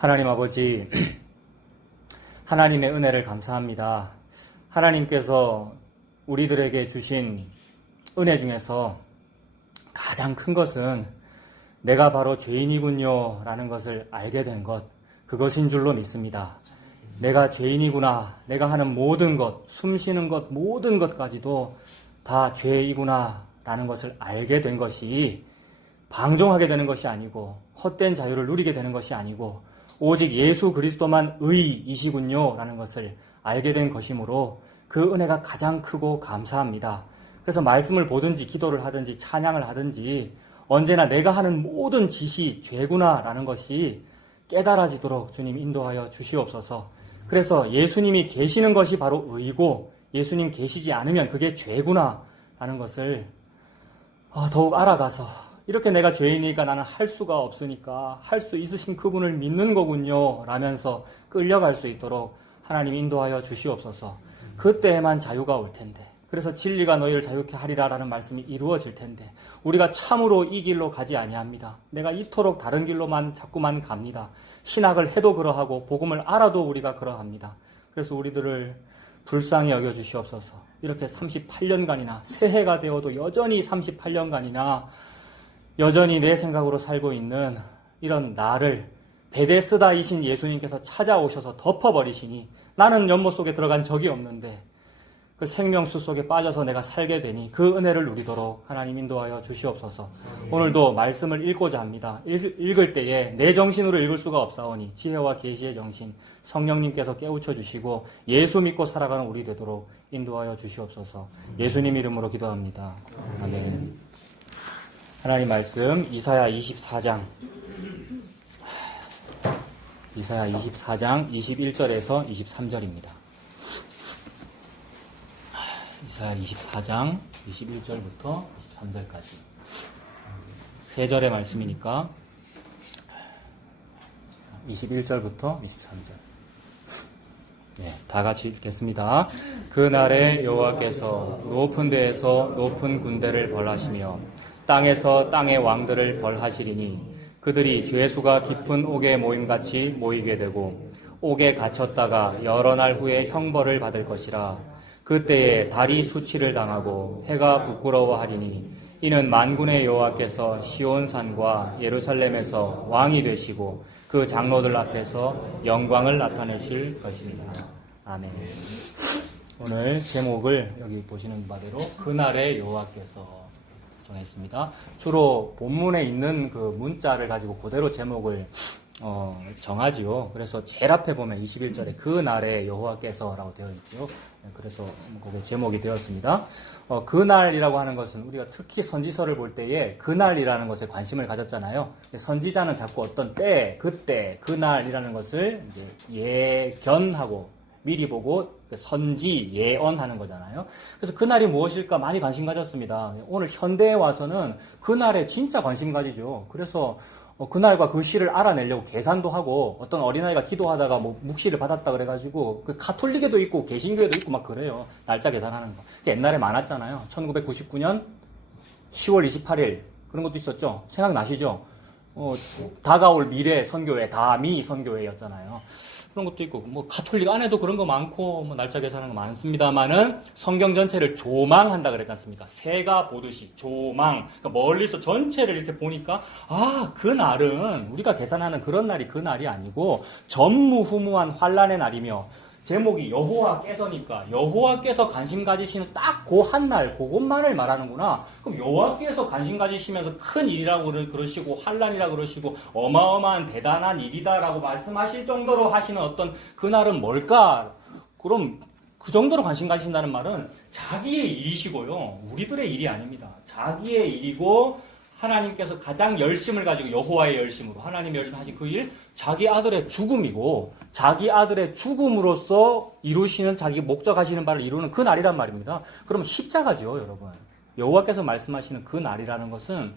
하나님 아버지, 하나님의 은혜를 감사합니다. 하나님께서 우리들에게 주신 은혜 중에서 가장 큰 것은 내가 바로 죄인이군요 라는 것을 알게 된 것, 그것인 줄로 믿습니다. 내가 죄인이구나, 내가 하는 모든 것, 숨쉬는 것, 모든 것까지도 다 죄이구나 라는 것을 알게 된 것이 방종하게 되는 것이 아니고 헛된 자유를 누리게 되는 것이 아니고 오직 예수 그리스도만 의이시군요 라는 것을 알게 된 것이므로 그 은혜가 가장 크고 감사합니다. 그래서 말씀을 보든지 기도를 하든지 찬양을 하든지 언제나 내가 하는 모든 짓이 죄구나 라는 것이 깨달아지도록 주님 인도하여 주시옵소서. 그래서 예수님이 계시는 것이 바로 의이고 예수님 계시지 않으면 그게 죄구나 라는 것을 더욱 알아가서 이렇게 내가 죄인이니까 나는 할 수가 없으니까 할 수 있으신 그분을 믿는 거군요 라면서 끌려갈 수 있도록 하나님 인도하여 주시옵소서. 그때에만 자유가 올 텐데, 그래서 진리가 너희를 자유케 하리라 라는 말씀이 이루어질 텐데 우리가 참으로 이 길로 가지 아니합니다. 내가 이토록 다른 길로만 자꾸만 갑니다. 신학을 해도 그러하고 복음을 알아도 우리가 그러합니다. 그래서 우리들을 불쌍히 여겨주시옵소서. 이렇게 38년간이나 새해가 되어도 여전히 38년간이나 여전히 내 생각으로 살고 있는 이런 나를 베데스다이신 예수님께서 찾아오셔서 덮어버리시니 나는 연못 속에 들어간 적이 없는데 그 생명수 속에 빠져서 내가 살게 되니 그 은혜를 누리도록 하나님 인도하여 주시옵소서. 오늘도 말씀을 읽고자 합니다. 읽을 때에 내 정신으로 읽을 수가 없사오니 지혜와 계시의 정신 성령님께서 깨우쳐 주시고 예수 믿고 살아가는 우리 되도록 인도하여 주시옵소서. 예수님 이름으로 기도합니다. 아멘. 하나님 말씀 이사야 24장 21절에서 23절입니다. 이사야 24장 21절부터 23절까지 세 절의 말씀이니까 21절부터 23절. 네, 다 같이 읽겠습니다. 그날에 여호와께서 높은 데에서 높은 군대를 벌하시며 땅에서 땅의 왕들을 벌하시리니 그들이 죄수가 깊은 옥에 모임같이 모이게 되고 옥에 갇혔다가 여러 날 후에 형벌을 받을 것이라. 그때에 달이 수치를 당하고 해가 부끄러워하리니 이는 만군의 여호와께서 시온산과 예루살렘에서 왕이 되시고 그 장로들 앞에서 영광을 나타내실 것입니다. 아멘. 오늘 제목을 여기 보시는 바대로 그날의 여호와께서 정했습니다. 주로 본문에 있는 그 문자를 가지고 그대로 제목을 정하지요. 그래서 제일 앞에 보면 21절에 그날에 여호와께서라고 되어 있죠. 그래서 그게 제목이 되었습니다. 그날이라고 하는 것은 우리가 특히 선지서를 볼 때에 그날이라는 것에 관심을 가졌잖아요. 선지자는 자꾸 어떤 때, 그때, 그날이라는 것을 이제 예견하고 미리 보고 선지, 예언하는 거잖아요. 그래서 그날이 무엇일까 많이 관심 가졌습니다. 오늘 현대에 와서는 그날에 진짜 관심 가지죠. 그래서 그날과 그 시를 알아내려고 계산도 하고 어떤 어린아이가 기도하다가 뭐 묵시를 받았다 그래가지고 그 가톨릭에도 있고 개신교에도 있고 막 그래요. 날짜 계산하는 거. 옛날에 많았잖아요. 1999년 10월 28일 그런 것도 있었죠. 생각나시죠? 다가올 미래 선교회, 다미 선교회였잖아요. 그런 것도 있고, 뭐, 가톨릭 안에도 그런 거 많고, 뭐, 날짜 계산하는 거 많습니다만은, 성경 전체를 조망한다 그랬지 않습니까? 새가 보듯이, 조망. 그러니까 멀리서 전체를 이렇게 보니까, 그날은, 우리가 계산하는 그런 날이 그 날이 아니고, 전무후무한 환란의 날이며, 제목이 여호와께서니까, 여호와께서 관심 가지시는 딱 그 한 날, 그것만을 말하는구나. 그럼 여호와께서 관심 가지시면서 큰 일이라고 그러시고, 환란이라고 그러시고, 어마어마한 대단한 일이다라고 말씀하실 정도로 하시는 어떤 그날은 뭘까? 그럼 그 정도로 관심 가지신다는 말은 자기의 일이시고요. 우리들의 일이 아닙니다. 자기의 일이고, 하나님께서 가장 열심을 가지고 여호와의 열심으로 하나님의 열심을 하신 그 일, 자기 아들의 죽음이고 자기 아들의 죽음으로써 이루시는 자기 목적하시는 바를 이루는 그 날이란 말입니다. 그럼 십자가죠, 여러분. 여호와께서 말씀하시는 그 날이라는 것은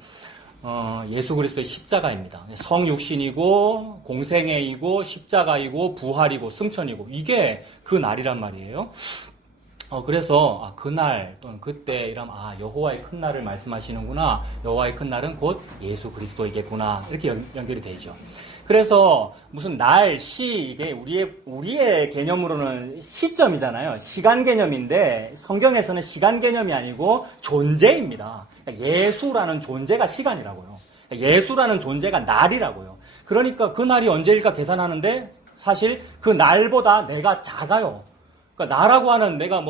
예수 그리스도의 십자가입니다. 성육신이고 공생애이고 십자가이고 부활이고 승천이고 이게 그 날이란 말이에요. 그래서 그날 또는 그때 이러면 여호와의 큰 날을 말씀하시는구나. 여호와의 큰 날은 곧 예수 그리스도이겠구나. 이렇게 연결이 되죠. 그래서 무슨 날, 시 이게 우리의 개념으로는 시점이잖아요. 시간 개념인데 성경에서는 시간 개념이 아니고 존재입니다. 그러니까 예수라는 존재가 시간이라고요. 그러니까 예수라는 존재가 날이라고요. 그러니까 그 날이 언제일까 계산하는데 사실 그 날보다 내가 작아요. 그러니까 나라고 하는 내가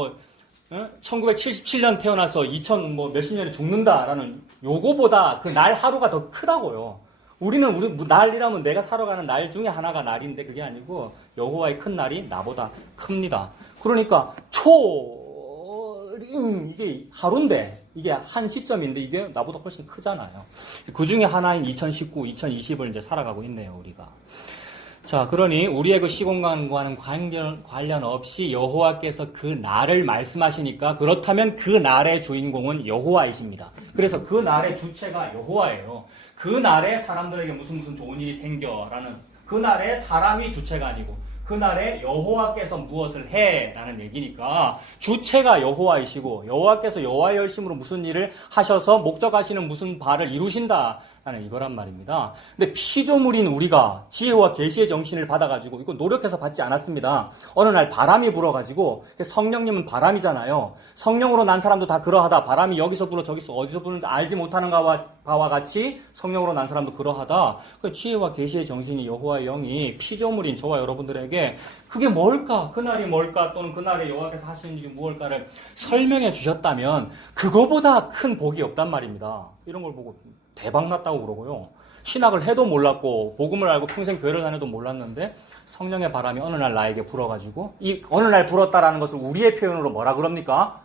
1977년 태어나서 2000 몇십 년에 죽는다라는 요거보다 그 날 하루가 더 크다고요. 우리 날이라면 내가 살아가는 날 중에 하나가 날인데 그게 아니고 여호와의 큰 날이 나보다 큽니다. 그러니까 이게 하루인데 이게 한 시점인데 이게 나보다 훨씬 크잖아요. 그 중에 하나인 2019, 2020을 이제 살아가고 있네요, 우리가. 자, 그러니 우리의 그 시공간과는 관련 없이 여호와께서 그 날을 말씀하시니까 그렇다면 그 날의 주인공은 여호와이십니다. 그래서 그 날의 주체가 여호와예요. 그 날에 사람들에게 무슨 좋은 일이 생겨라는 그 날에 사람이 주체가 아니고 그 날에 여호와께서 무엇을 해라는 얘기니까 주체가 여호와이시고 여호와께서 여호와의 열심으로 무슨 일을 하셔서 목적하시는 무슨 바를 이루신다 하는 이거란 말입니다. 근데 피조물인 우리가 지혜와 계시의 정신을 받아가지고 이거 노력해서 받지 않았습니다. 어느 날 바람이 불어가지고 성령님은 바람이잖아요. 성령으로 난 사람도 다 그러하다. 바람이 여기서 불어 저기서 어디서 부는지 알지 못하는 바와 같이 성령으로 난 사람도 그러하다. 그 지혜와 계시의 정신이 여호와의 영이 피조물인 저와 여러분들에게 그게 뭘까? 그날이 뭘까? 또는 그날에 여호와께서 하시는 일이 무엇일까를 설명해 주셨다면 그거보다 큰 복이 없단 말입니다. 이런 걸 보고 대박났다고 그러고요. 신학을 해도 몰랐고 복음을 알고 평생 교회를 다녀도 몰랐는데 성령의 바람이 어느 날 나에게 불어가지고 이 어느 날 불었다라는 것을 우리의 표현으로 뭐라 그럽니까?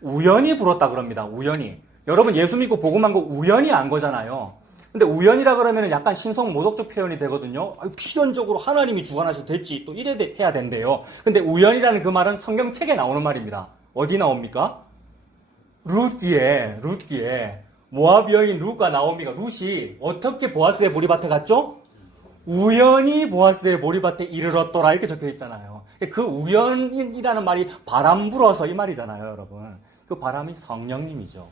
우연히 불었다 그럽니다. 우연히. 여러분 예수 믿고 복음한 거 우연히 안 거잖아요. 근데 우연이라 그러면 약간 신성모독적 표현이 되거든요. 필연적으로 하나님이 주관하셔도 됐지. 또 이래 해야 된대요. 근데 우연이라는 그 말은 성경책에 나오는 말입니다. 어디 나옵니까? 룻 뒤에 모압 여인 룻과 나오미가 룻이 어떻게 보아스의 보리밭에 갔죠? 우연히 보아스의 보리밭에 이르렀더라 이렇게 적혀 있잖아요. 그 우연이라는 말이 바람 불어서 이 말이잖아요, 여러분. 그 바람이 성령님이죠.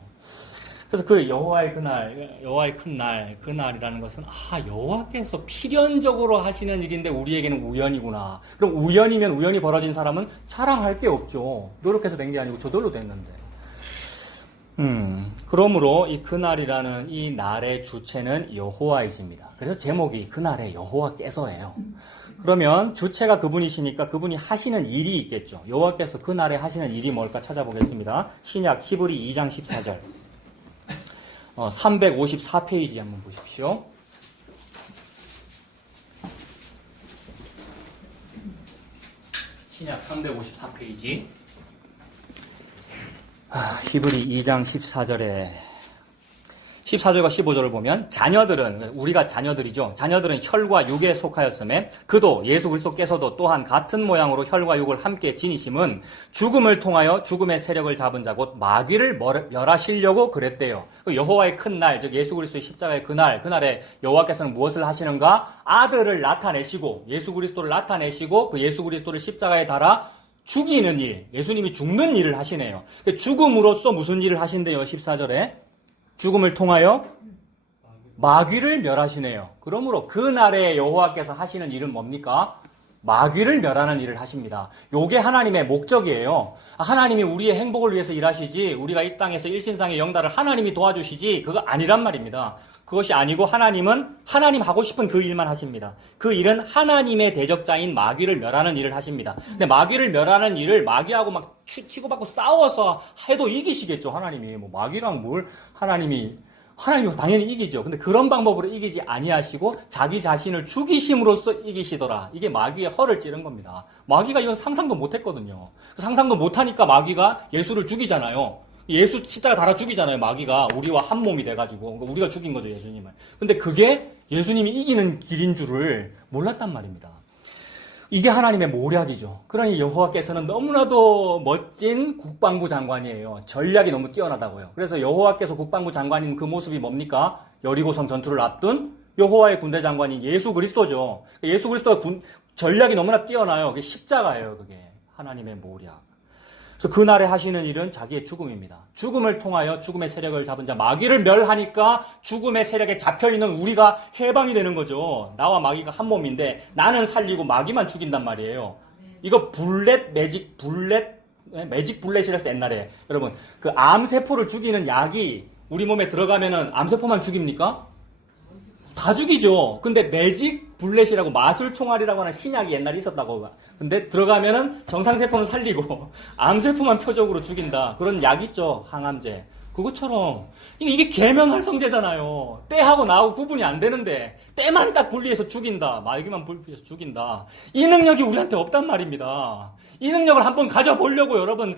그래서 그 여호와의 그날, 여호와의 큰 날, 그날이라는 것은 여호와께서 필연적으로 하시는 일인데 우리에게는 우연이구나. 그럼 우연이면 우연히 벌어진 사람은 자랑할 게 없죠. 노력해서 된 게 아니고 저절로 됐는데. 그러므로 이 그날이라는 이 날의 주체는 여호와이십니다. 그래서 제목이 그날의 여호와께서예요. 그러면 주체가 그분이시니까 그분이 하시는 일이 있겠죠. 여호와께서 그날에 하시는 일이 뭘까 찾아보겠습니다. 신약 히브리 2장 14절 354페이지 한번 보십시오. 신약 354페이지 히브리 2장 14절과 15절을 보면 자녀들은 우리가 자녀들이죠. 자녀들은 혈과 육에 속하였음에 그도 예수 그리스도께서도 또한 같은 모양으로 혈과 육을 함께 지니심은 죽음을 통하여 죽음의 세력을 잡은 자 곧 마귀를 멸하시려고 그랬대요. 여호와의 큰 날, 즉 예수 그리스도의 십자가의 그날에 여호와께서는 무엇을 하시는가? 아들을 나타내시고 예수 그리스도를 나타내시고 그 예수 그리스도를 십자가에 달아 죽이는 일, 예수님이 죽는 일을 하시네요. 죽음으로써 무슨 일을 하신대요? 14절에 죽음을 통하여 마귀를 멸하시네요. 그러므로 그 날에 여호와께서 하시는 일은 뭡니까? 마귀를 멸하는 일을 하십니다. 요게 하나님의 목적이에요. 하나님이 우리의 행복을 위해서 일하시지 우리가 이 땅에서 일신상의 영달을 하나님이 도와주시지 그거 아니란 말입니다. 그것이 아니고 하나님은 하나님 하고 싶은 그 일만 하십니다. 그 일은 하나님의 대적자인 마귀를 멸하는 일을 하십니다. 근데 마귀를 멸하는 일을 마귀하고 막 치고받고 싸워서 해도 이기시겠죠. 하나님이 마귀랑 뭘 하나님이 당연히 이기죠. 근데 그런 방법으로 이기지 아니하시고 자기 자신을 죽이심으로써 이기시더라. 이게 마귀의 허를 찌른 겁니다. 마귀가 이건 상상도 못했거든요. 상상도 못하니까 마귀가 예수를 죽이잖아요. 예수 십자가 달아 죽이잖아요. 마귀가 우리와 한 몸이 돼가지고 우리가 죽인 거죠, 예수님을. 근데 그게 예수님이 이기는 길인 줄을 몰랐단 말입니다. 이게 하나님의 모략이죠. 그러니 여호와께서는 너무나도 멋진 국방부 장관이에요. 전략이 너무 뛰어나다고요. 그래서 여호와께서 국방부 장관인 그 모습이 뭡니까? 여리고성 전투를 앞둔 여호와의 군대 장관인 예수 그리스도죠. 예수 그리스도의 전략이 너무나 뛰어나요. 그게 십자가예요. 그게 하나님의 모략. 그래서 그날에 하시는 일은 자기의 죽음입니다. 죽음을 통하여 죽음의 세력을 잡은 자, 마귀를 멸하니까 죽음의 세력에 잡혀있는 우리가 해방이 되는 거죠. 나와 마귀가 한 몸인데 나는 살리고 마귀만 죽인단 말이에요. 이거 매직 불렛이라서 옛날에. 여러분, 그 암세포를 죽이는 약이 우리 몸에 들어가면은 암세포만 죽입니까? 다 죽이죠. 근데 매직 불렛이라고 마술 총알이라고 하는 신약이 옛날에 있었다고. 근데 들어가면은 정상세포는 살리고 암세포만 표적으로 죽인다. 그런 약 있죠. 항암제. 그것처럼 이게 계면활성제잖아요. 때하고 나하고 구분이 안 되는데 때만 딱 분리해서 죽인다. 마귀만 분리해서 죽인다. 이 능력이 우리한테 없단 말입니다. 이 능력을 한번 가져보려고 여러분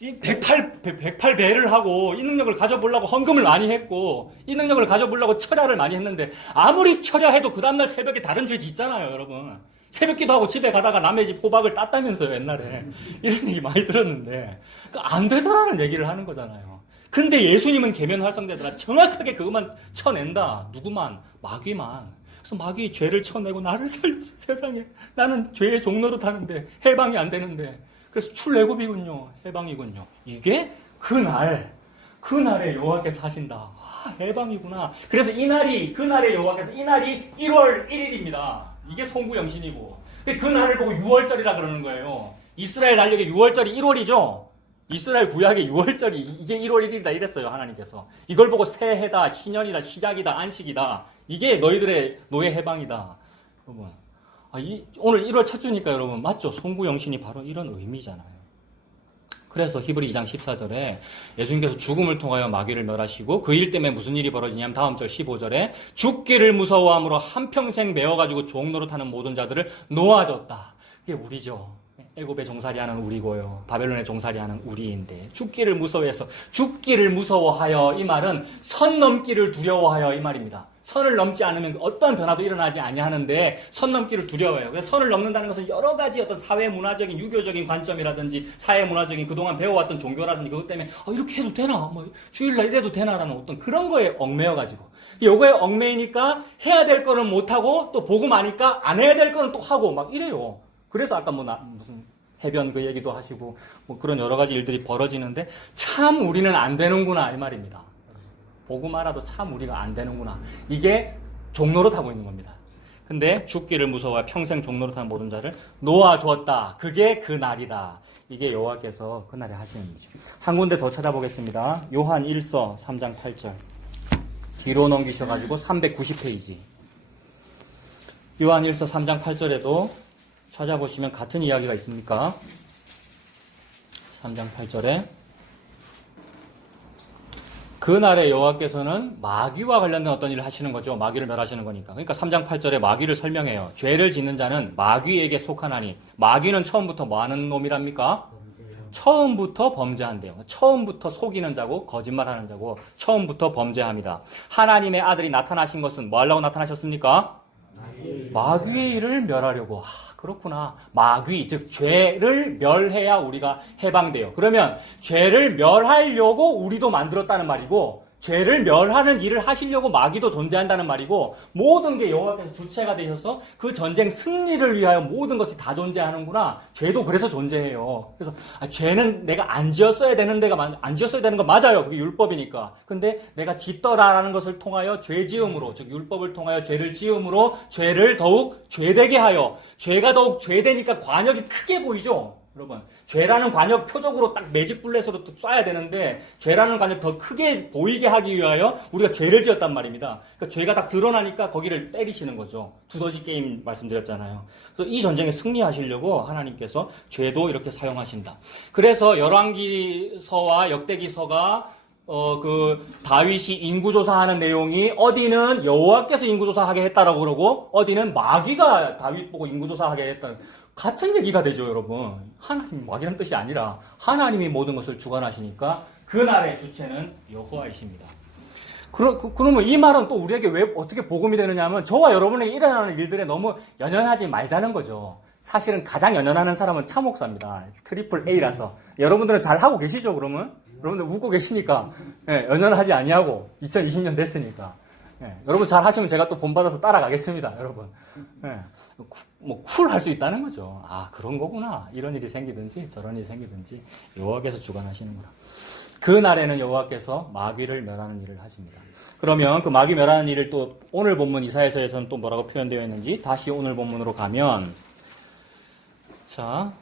108배를 하고 이 능력을 가져보려고 헌금을 많이 했고 이 능력을 가져보려고 철야를 많이 했는데 아무리 철야해도 그 다음날 새벽에 다른 죄 짓잖아요, 여러분. 새벽기도 하고 집에 가다가 남의 집 호박을 땄다면서요, 옛날에. 이런 얘기 많이 들었는데 안 되더라는 얘기를 하는 거잖아요. 근데 예수님은 계면활성제더라. 정확하게 그것만 쳐낸다. 누구만? 마귀만. 그래서 마귀 죄를 쳐내고 나를 살려서 세상에 나는 죄의 종로로 타는데 해방이 안 되는데 그래서 출애굽이군요. 해방이군요. 이게 그날에 여호와께서 하신다. 와, 해방이구나. 그래서 그날에 여호와께서 이날이 1월 1일입니다. 이게 송구영신이고. 그날을 보고 6월절이라 그러는 거예요. 이스라엘 달력의 6월절이 1월이죠. 이스라엘 구약의 6월절이 이게 1월 1일이다 이랬어요. 하나님께서. 이걸 보고 새해다, 희년이다, 시작이다, 안식이다. 이게 너희들의 노예 해방이다. 여러분. 오늘 1월 첫 주니까 여러분 맞죠? 송구영신이 바로 이런 의미잖아요. 그래서 히브리 2장 14절에 예수님께서 죽음을 통하여 마귀를 멸하시고 그 일 때문에 무슨 일이 벌어지냐면 다음 절 15절에 죽기를 무서워함으로 한평생 매어가지고 종노릇하는 모든 자들을 놓아줬다. 이게 우리죠. 애굽에 종살이하는 우리고요. 바벨론에 종살이하는 우리인데 죽기를 무서워하여 이 말은 선 넘기를 두려워하여 이 말입니다. 선을 넘지 않으면 어떤 변화도 일어나지 아니하는데 선 넘기를 두려워해요. 그래서 선을 넘는다는 것은 여러 가지 어떤 사회 문화적인 유교적인 관점이라든지 사회 문화적인 그동안 배워왔던 종교라든지 그것 때문에 이렇게 해도 되나? 주일날 이래도 되나라는 어떤 그런 거에 얽매여 가지고 요거에 얽매이니까 해야 될 거는 못 하고 또 보고 마니까 안 해야 될 거는 또 하고 막 이래요. 그래서 아까 무슨 해변 그 얘기도 하시고 그런 여러 가지 일들이 벌어지는데 참 우리는 안 되는구나 이 말입니다. 보고 말아도 참 우리가 안 되는구나. 이게 종노릇 하고 있는 겁니다. 근데 죽기를 무서워해 평생 종노릇 하는 모든 자를 놓아주었다. 그게 그 날이다. 이게 여호와께서 그 날에 하시는 일이죠. 한 군데 더 찾아보겠습니다. 요한 1서 3장 8절. 뒤로 넘기셔가지고 390페이지. 요한 1서 3장 8절에도 찾아보시면 같은 이야기가 있습니까? 3장 8절에 그날에 여호와께서는 마귀와 관련된 어떤 일을 하시는 거죠. 마귀를 멸하시는 거니까. 그러니까 3장 8절에 마귀를 설명해요. 죄를 짓는 자는 마귀에게 속하나니 마귀는 처음부터 뭐 하는 놈이랍니까? 처음부터 범죄한대요. 처음부터 속이는 자고 거짓말하는 자고 처음부터 범죄합니다. 하나님의 아들이 나타나신 것은 뭐 하려고 나타나셨습니까? 마귀의 일을 멸하려고. 그렇구나. 마귀, 즉 죄를 멸해야 우리가 해방돼요. 그러면 죄를 멸하려고 우리도 만들었다는 말이고 죄를 멸하는 일을 하시려고 마귀도 존재한다는 말이고 모든 게 여호와께서 주체가 되셔서 그 전쟁 승리를 위하여 모든 것이 다 존재하는구나. 죄도 그래서 존재해요. 그래서 죄는 내가 안 지었어야 되는 건 맞아요. 그게 율법이니까. 근데 내가 짓더라라는 것을 통하여 죄 지음으로, 즉 율법을 통하여 죄를 지음으로 죄를 더욱 죄되게 하여 죄가 더욱 죄되니까 관역이 크게 보이죠. 여러분, 죄라는 관역 표적으로 딱 매직불렛으로 쏴야 되는데 죄라는 관역 더 크게 보이게 하기 위하여 우리가 죄를 지었단 말입니다. 그러니까 죄가 딱 드러나니까 거기를 때리시는 거죠. 두더지 게임 말씀드렸잖아요. 그래서 이 전쟁에 승리하시려고 하나님께서 죄도 이렇게 사용하신다. 그래서 열왕기서와 역대기서가 다윗이 인구조사하는 내용이 어디는 여호와께서 인구조사하게 했다라고 그러고 어디는 마귀가 다윗 보고 인구조사하게 했다는 같은 얘기가 되죠, 여러분. 하나님이 마귀라는 뜻이 아니라 하나님이 모든 것을 주관하시니까 그날의 주체는 여호와이십니다. 그러면 이 말은 또 우리에게 왜 어떻게 복음이 되느냐 하면 저와 여러분에게 일어나는 일들에 너무 연연하지 말자는 거죠. 사실은 가장 연연하는 사람은 차 목사입니다. 트리플 A라서. 여러분들은 잘 하고 계시죠, 그러면? 여러분들 웃고 계시니까. 예, 연연하지 아니하고 2020년 됐으니까. 예, 여러분 잘 하시면 제가 또 본받아서 따라가겠습니다, 여러분. 예, 뭐 쿨할 수 있다는 거죠. 아, 그런 거구나. 이런 일이 생기든지 저런 일이 생기든지 여호와께서 주관하시는구나. 그 날에는 여호와께서 마귀를 멸하는 일을 하십니다. 그러면 그 마귀 멸하는 일을 또 오늘 본문 이사야서에서는 또 뭐라고 표현되어 있는지 다시 오늘 본문으로 가면, 자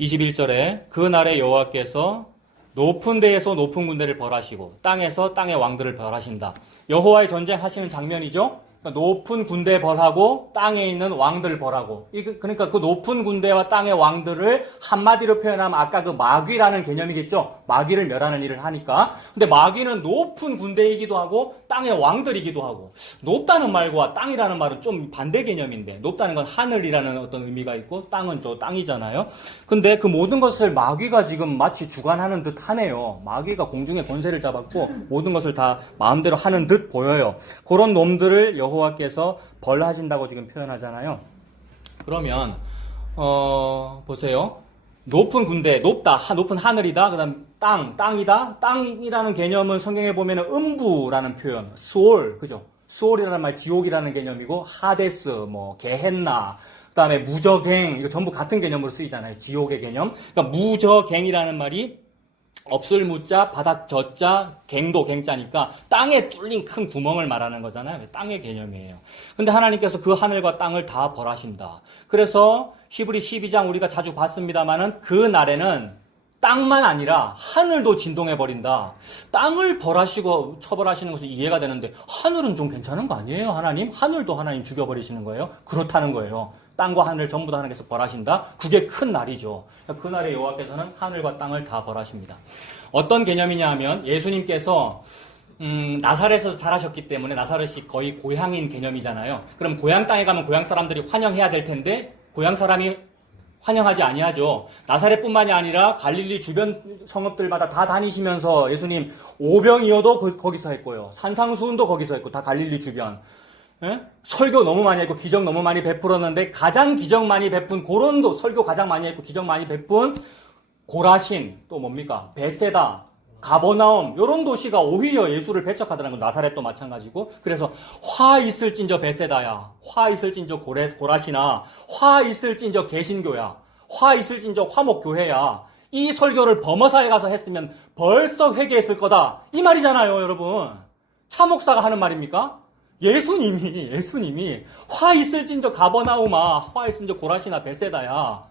21절에 그 날에 여호와께서 높은 데에서 높은 군대를 벌하시고 땅에서 땅의 왕들을 벌하신다. 여호와의 전쟁하시는 장면이죠. 그러니까 높은 군대 벌하고 땅에 있는 왕들 벌하고, 그러니까 그 높은 군대와 땅의 왕들을 한마디로 표현하면 아까 그 마귀라는 개념이겠죠. 마귀를 멸하는 일을 하니까. 근데 마귀는 높은 군대이기도 하고 땅의 왕들이기도 하고, 높다는 말과 땅이라는 말은 좀 반대 개념인데, 높다는 건 하늘이라는 어떤 의미가 있고 땅은 저 땅이잖아요. 근데 그 모든 것을 마귀가 지금 마치 주관하는 듯 하네요. 마귀가 공중의 권세를 잡았고 모든 것을 다 마음대로 하는 듯 보여요. 그런 놈들을 여호와께서 벌하신다고 지금 표현하잖아요. 그러면 보세요. 높은 군대, 높다, 높은 하늘이다, 그 다음 땅이다. 땅이라는 개념은 성경에 보면은 음부라는 표현, 수올, 그죠? 수올이라는 말, 지옥이라는 개념이고, 하데스, 뭐 게헨나, 그 다음에 무저갱, 이거 전부 같은 개념으로 쓰이잖아요. 지옥의 개념. 그러니까 무저갱이라는 말이 없을 무자, 바닥 저자, 갱도 갱자니까 땅에 뚫린 큰 구멍을 말하는 거잖아요. 땅의 개념이에요. 근데 하나님께서 그 하늘과 땅을 다 벌하신다. 그래서 히브리 12장 우리가 자주 봤습니다만은 그 날에는 땅만 아니라 하늘도 진동해버린다. 땅을 벌하시고 처벌하시는 것은 이해가 되는데 하늘은 좀 괜찮은 거 아니에요, 하나님? 하늘도 하나님 죽여버리시는 거예요? 그렇다는 거예요. 땅과 하늘 전부 다 하나님께서 벌하신다? 그게 큰 날이죠. 그 날에 여호와께서는 하늘과 땅을 다 벌하십니다. 어떤 개념이냐 하면 예수님께서 나사렛에서 자라셨기 때문에 나사렛이 거의 고향인 개념이잖아요. 그럼 고향 땅에 가면 고향 사람들이 환영해야 될 텐데 고향 사람이 환영하지 아니하죠. 나사렛뿐만이 아니라 갈릴리 주변 성읍들마다 다 다니시면서 예수님 오병이어도 거기서 했고요. 산상수훈도 거기서 했고 다 갈릴리 주변. 예? 설교 너무 많이 했고 기적 너무 많이 베풀었는데 가장 기적 많이 베푼 고론도 설교 가장 많이 했고 기적 많이 베푼 고라신 또 뭡니까? 베세다, 가버나움 이런 도시가 오히려 예수를 배척하더라는 건 나사렛도 마찬가지고 그래서 화 있을진저 베세다야, 화 있을진저 고라시나, 화 있을진저 개신교야, 화 있을진저 화목교회야. 이 설교를 범어사에 가서 했으면 벌써 회개했을 거다 이 말이잖아요, 여러분. 차목사가 하는 말입니까? 예수님이 화 있을진저 가버나움아, 화 있을진저 고라시나 베세다야.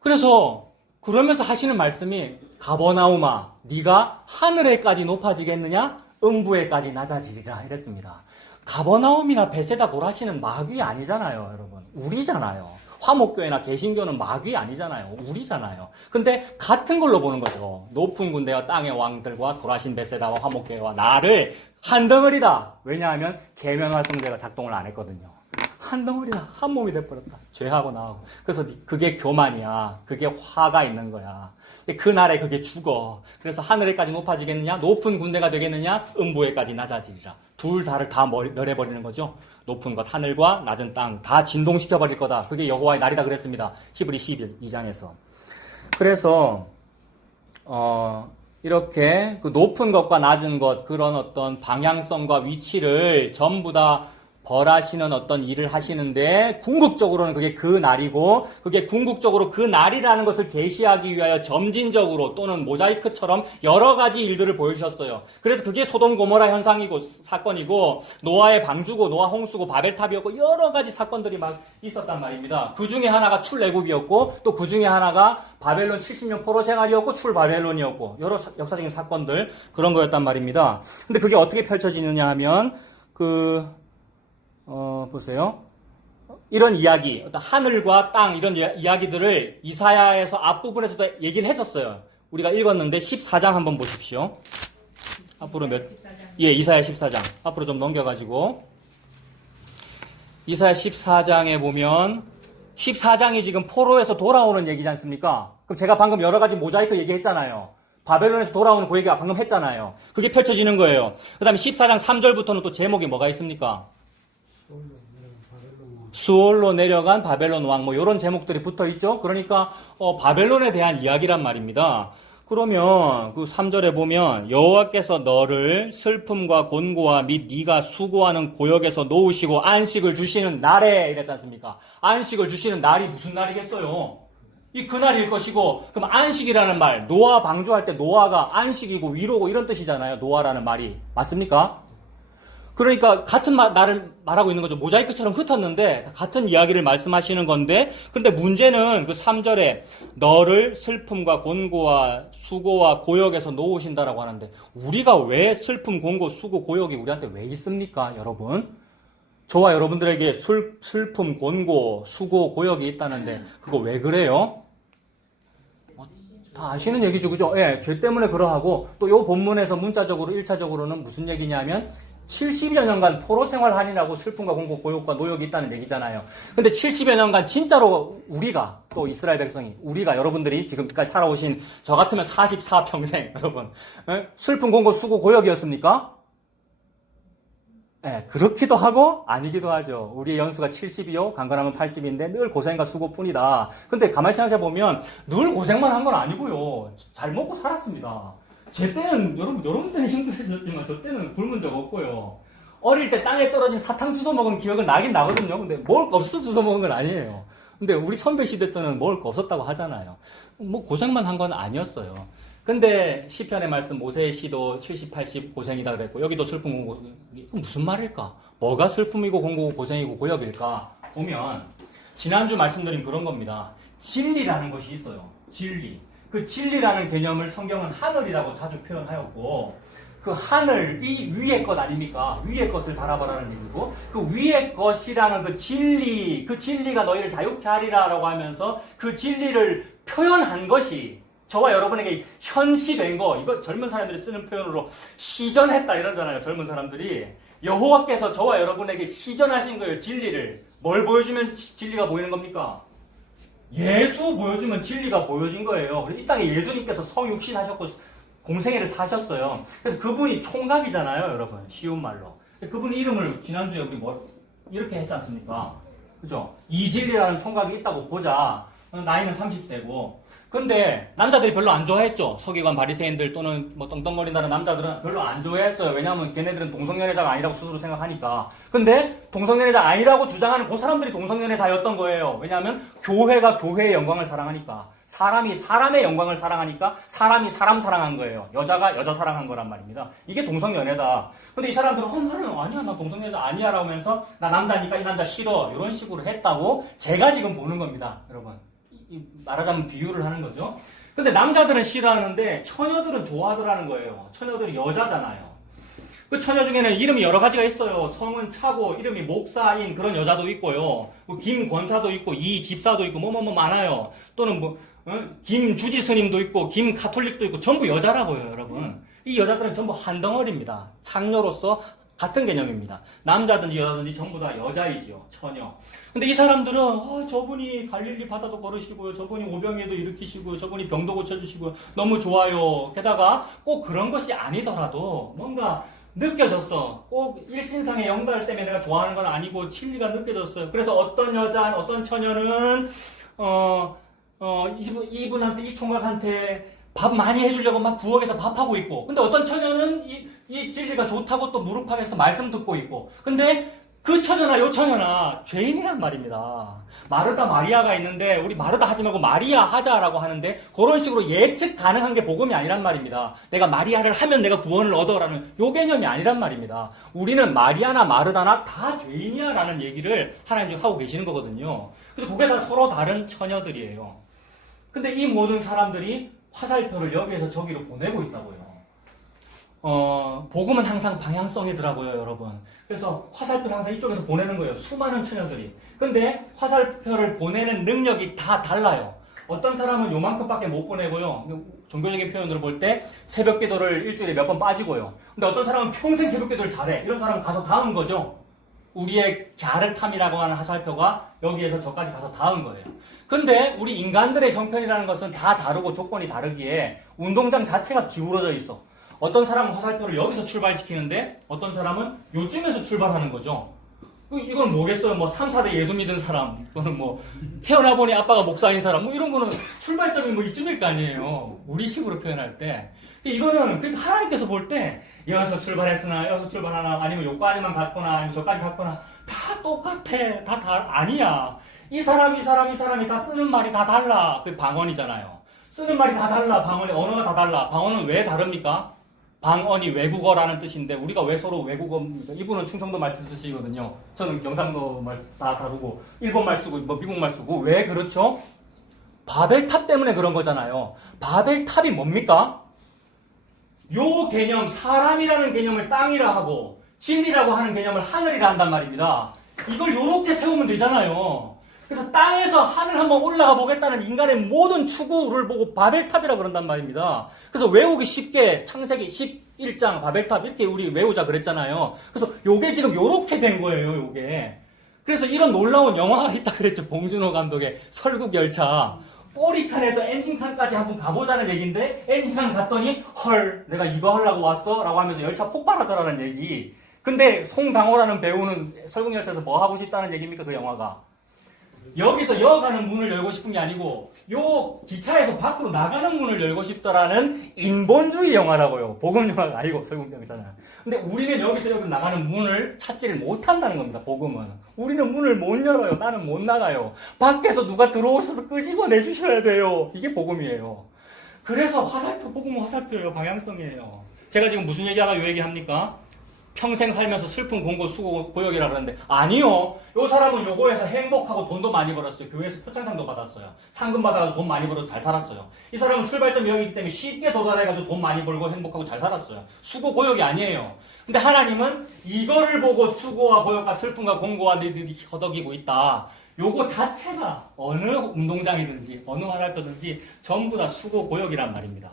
그래서 그러면서 하시는 말씀이 가버나움아, 네가 하늘에까지 높아지겠느냐? 음부에까지 낮아지리라 이랬습니다. 가버나움이나 베세다 고라시는 마귀 아니잖아요, 여러분. 우리잖아요. 화목교회나 개신교는 마귀 아니잖아요. 우리잖아요. 근데 같은 걸로 보는 거죠. 높은 군대와 땅의 왕들과 고라신 베세다와 화목교회와 나를 한 덩어리다. 왜냐하면 계면활성제가 작동을 안 했거든요. 한 덩어리다. 한 몸이 돼버렸다. 죄하고 나하고. 그래서 그게 교만이야. 그게 화가 있는 거야. 그 날에 그게 죽어. 그래서 하늘에까지 높아지겠느냐? 높은 군대가 되겠느냐? 음부에까지 낮아지리라. 둘 다를 다 멸해버리는 거죠. 높은 것, 하늘과 낮은 땅 다 진동시켜버릴 거다. 그게 여호와의 날이다 그랬습니다. 히브리 12장에서. 그래서 이렇게 그 높은 것과 낮은 것, 그런 어떤 방향성과 위치를 전부 다 벌하시는 어떤 일을 하시는데 궁극적으로는 그게 그 날이고 그게 궁극적으로 그 날이라는 것을 계시하기 위하여 점진적으로 또는 모자이크처럼 여러 가지 일들을 보여주셨어요. 그래서 그게 소돔 고모라 현상이고 사건이고 노아의 방주고 노아 홍수고 바벨탑이었고 여러 가지 사건들이 막 있었단 말입니다. 그 중에 하나가 출애굽이었고 또 그 중에 하나가 바벨론 70년 포로 생활이었고 출바벨론이었고 여러 역사적인 사건들 그런 거였단 말입니다. 근데 그게 어떻게 펼쳐지느냐 하면 보세요. 이런 이야기, 어떤 하늘과 땅, 이런 이야기들을 이사야에서 앞부분에서도 얘기를 했었어요. 우리가 읽었는데 14장 한번 보십시오. 앞으로 이사야 14장. 앞으로 좀 넘겨가지고. 이사야 14장에 보면, 14장이 지금 포로에서 돌아오는 얘기지 않습니까? 그럼 제가 방금 여러 가지 모자이크 얘기했잖아요. 바벨론에서 돌아오는 그 얘기가 방금 했잖아요. 그게 펼쳐지는 거예요. 그 다음에 14장 3절부터는 또 제목이 뭐가 있습니까? 수올로 내려간 바벨론 왕, 이런 제목들이 붙어 있죠. 그러니까 바벨론에 대한 이야기란 말입니다. 그러면 그 3절에 보면 여호와께서 너를 슬픔과 곤고와 및 네가 수고하는 고역에서 놓으시고 안식을 주시는 날에 이랬지 않습니까? 안식을 주시는 날이 무슨 날이겠어요? 이 그날일 것이고, 그럼 안식이라는 말, 노아 방주할 때 노아가 안식이고 위로고 이런 뜻이잖아요. 노아라는 말이. 맞습니까? 그러니까 같은 날을 말하고 있는 거죠. 모자이크처럼 흩었는데 같은 이야기를 말씀하시는 건데, 근데 문제는 그 3절에 너를 슬픔과 곤고와 수고와 고역에서 놓으신다라고 하는데, 우리가 왜 슬픔, 곤고, 수고, 고역이 우리한테 왜 있습니까, 여러분? 저와 여러분들에게 슬픔, 곤고, 수고, 고역이 있다는데 그거 왜 그래요? 다 아시는 얘기죠, 그죠? 예, 죄 때문에 그러하고, 또 요 본문에서 문자적으로 1차적으로는 무슨 얘기냐면 70여 년간 포로 생활하니라고 슬픔과 공고, 고역과 노역이 있다는 얘기잖아요. 근데 70여 년간 진짜로 우리가, 또 이스라엘 백성이, 우리가, 여러분들이 지금까지 살아오신 저 같으면 44평생, 여러분, 슬픔, 공고, 수고, 고역이었습니까? 네, 그렇기도 하고 아니기도 하죠. 우리의 연수가 70이요, 강건하면 80인데 늘 고생과 수고뿐이다. 근데 가만히 생각해보면 늘 고생만 한 건 아니고요. 잘 먹고 살았습니다. 제 때는, 여러분 때는 힘드셨지만 저 때는 굶은 적 없고요. 어릴 때 땅에 떨어진 사탕 주워 먹은 기억은 나긴 나거든요. 근데 먹을 거 없어 주워 먹은 건 아니에요. 근데 우리 선배 시대 때는 먹을 거 없었다고 하잖아요. 뭐 고생만 한 건 아니었어요. 근데 시편의 말씀 모세의 시도 70, 80 고생이다 그랬고, 여기도 슬픔, 공고, 이거 무슨 말일까? 뭐가 슬픔이고 공고고 고생이고 고역일까? 보면 지난주 말씀드린 그런 겁니다. 진리라는 것이 있어요. 진리. 그 진리라는 개념을 성경은 하늘이라고 자주 표현하였고, 그 하늘이 위의 것 아닙니까? 위의 것을 바라보라는 얘기고, 그 위의 것이라는 그 진리가 너희를 자유케 하리라라고 하면서 그 진리를 표현한 것이 저와 여러분에게 현시된 거, 이거 젊은 사람들이 쓰는 표현으로 시전했다 이러잖아요. 젊은 사람들이. 여호와께서 저와 여러분에게 시전하신 거예요. 진리를. 뭘 보여주면 진리가 보이는 겁니까? 예수 보여주면 진리가 보여진 거예요. 이 땅에 예수님께서 성육신 하셨고 공생애를 사셨어요. 그래서 그분이 총각이잖아요, 여러분. 쉬운 말로. 그분 이름을 지난주에 우리 이렇게 했지 않습니까? 그죠? 이진리라는 총각이 있다고 보자. 나이는 30세고. 근데 남자들이 별로 안 좋아했죠. 서기관 바리새인들 또는 뭐 떵떵거린다는 남자들은 별로 안 좋아했어요. 왜냐하면 걔네들은 동성연애자가 아니라고 스스로 생각하니까. 근데 동성연애자 아니라고 주장하는 그 사람들이 동성연애자였던 거예요. 왜냐하면 교회가 교회의 영광을 사랑하니까. 사람이 사람의 영광을 사랑하니까 사람이 사람 사랑한 거예요. 여자가 여자 사랑한 거란 말입니다. 이게 동성연애다. 근데 이 사람들은 나는 아니야, 나 동성연애자 아니야 라고 하면서 나 남자니까 이 남자 싫어 이런 식으로 했다고 제가 지금 보는 겁니다, 여러분. 말하자면 비유를 하는 거죠. 근데 남자들은 싫어하는데 처녀들은 좋아하더라는 거예요. 처녀들은 여자잖아요. 그 처녀 중에는 이름이 여러 가지가 있어요. 성은 차고 이름이 목사인 그런 여자도 있고요. 뭐 김권사도 있고 이집사도 있고 뭐 많아요. 또는 김주지 스님도 있고 김카톨릭도 있고 전부 여자라고요, 여러분. 이 여자들은 전부 한 덩어리입니다. 창녀로서 같은 개념입니다. 남자든지 여자든지 전부 다 여자이지요. 처녀. 근데 이 사람들은 저분이 갈릴리 바다도 걸으시고요. 저분이 오병이도 일으키시고요. 저분이 병도 고쳐주시고요. 너무 좋아요. 게다가 꼭 그런 것이 아니더라도 뭔가 느껴졌어. 꼭 일신상의 영달 때문에 내가 좋아하는 건 아니고 진리가 느껴졌어요. 그래서 어떤 처녀는 이분한테, 이 총각한테 밥 많이 해주려고 막 부엌에서 밥하고 있고, 근데 어떤 처녀는 이 진리가 좋다고 또 무릎팍에서 말씀 듣고 있고, 근데 그 처녀나 요 처녀나 죄인이란 말입니다. 마르다 마리아가 있는데 우리 마르다 하지 말고 마리아 하자라고 하는데 그런 식으로 예측 가능한 게 복음이 아니란 말입니다. 내가 마리아를 하면 내가 구원을 얻어라는 요 개념이 아니란 말입니다. 우리는 마리아나 마르다나 다 죄인이야 라는 얘기를 하나님 지금 하고 계시는 거거든요. 그래서 그게 다 서로 다른 처녀들이에요. 근데 이 모든 사람들이 화살표를 여기에서 저기로 보내고 있다고요. 복음은 항상 방향성이더라고요, 여러분. 그래서 화살표를 항상 이쪽에서 보내는 거예요. 수많은 처녀들이. 근데 화살표를 보내는 능력이 다 달라요. 어떤 사람은 요만큼밖에 못 보내고요. 종교적인 표현으로 볼 때 새벽 기도를 일주일에 몇 번 빠지고요. 근데 어떤 사람은 평생 새벽 기도를 잘해. 이런 사람은 가서 닿은 거죠. 우리의 갸르탐이라고 하는 화살표가 여기에서 저까지 가서 닿은 거예요. 근데 우리 인간들의 형편이라는 것은 다 다르고 조건이 다르기에 운동장 자체가 기울어져 있어. 어떤 사람은 화살표를 여기서 출발시키는데 어떤 사람은 요쯤에서 출발하는 거죠. 이건 뭐겠어요? 뭐 3, 4대 예수 믿은 사람, 또는 뭐 태어나 보니 아빠가 목사인 사람, 뭐 이런 거는 출발점이 뭐 이쯤일 거 아니에요. 우리식으로 표현할 때. 이거는 하나님께서 볼 때 여기서 출발했으나 여기서 출발하나 아니면 요까지만 갔거나 아니면 저까지 갔거나 다 똑같아. 다 아니야. 이 사람이 다 쓰는 말이 다 달라. 그 방언이잖아요. 쓰는 말이 다 달라. 방언이 언어가 다 달라. 방언은 왜 다릅니까? 방언이 외국어라는 뜻인데 우리가 왜 서로 외국어입니까? 이분은 충청도 말 쓰시거든요. 저는 경상도 말 다 다르고 일본 말 쓰고 뭐 미국 말 쓰고 왜 그렇죠? 바벨탑 때문에 그런 거잖아요. 바벨탑이 뭡니까? 요 개념 사람이라는 개념을 땅이라 하고 진리라고 하는 개념을 하늘이라 한단 말입니다. 이걸 요렇게 세우면 되잖아요. 그래서 땅에서 하늘 한번 올라가 보겠다는 인간의 모든 추구를 보고 바벨탑이라 그런단 말입니다. 그래서 외우기 쉽게 창세기 11장 바벨탑 이렇게 우리 외우자 그랬잖아요. 그래서 요게 지금 요렇게 된 거예요, 요게. 그래서 이런 놀라운 영화가 있다 그랬죠. 봉준호 감독의 설국열차. 꼬리칸에서 엔진칸까지 한번 가보자는 얘기인데 엔진칸 갔더니 헐 내가 이거 하려고 왔어? 라고 하면서 열차 폭발하더라는 얘기. 근데 송강호라는 배우는 설국열차에서 뭐 하고 싶다는 얘기입니까? 그 영화가. 여기서 여가는 문을 열고 싶은 게 아니고 요 기차에서 밖으로 나가는 문을 열고 싶더라는 인본주의 영화라고요. 복음 영화가 아니고 설국열차잖아요. 근데 우리는 여기서 여기 나가는 문을 찾지를 못한다는 겁니다. 복음은. 우리는 문을 못 열어요. 나는 못 나가요. 밖에서 누가 들어오셔서 끄집어 내주셔야 돼요. 이게 복음이에요. 그래서 화살표, 복음은 화살표예요. 방향성이에요. 제가 지금 무슨 얘기하다 요 얘기합니까? 평생 살면서 슬픈 공고, 수고, 고역이라 그러는데 아니요. 요 사람은 요거에서 행복하고 돈도 많이 벌었어요. 교회에서 표창장도 받았어요. 상금 받아가지고 돈 많이 벌어서 잘 살았어요. 이 사람은 출발점이 여기이기 때문에 쉽게 도달해가지고 돈 많이 벌고 행복하고 잘 살았어요. 수고, 고역이 아니에요. 근데 하나님은 이거를 보고 수고와 고역과 슬픔과 공고와 너희들이 허덕이고 있다. 요거 자체가 어느 운동장이든지 어느 화살표든지 전부 다 수고, 고역이란 말입니다.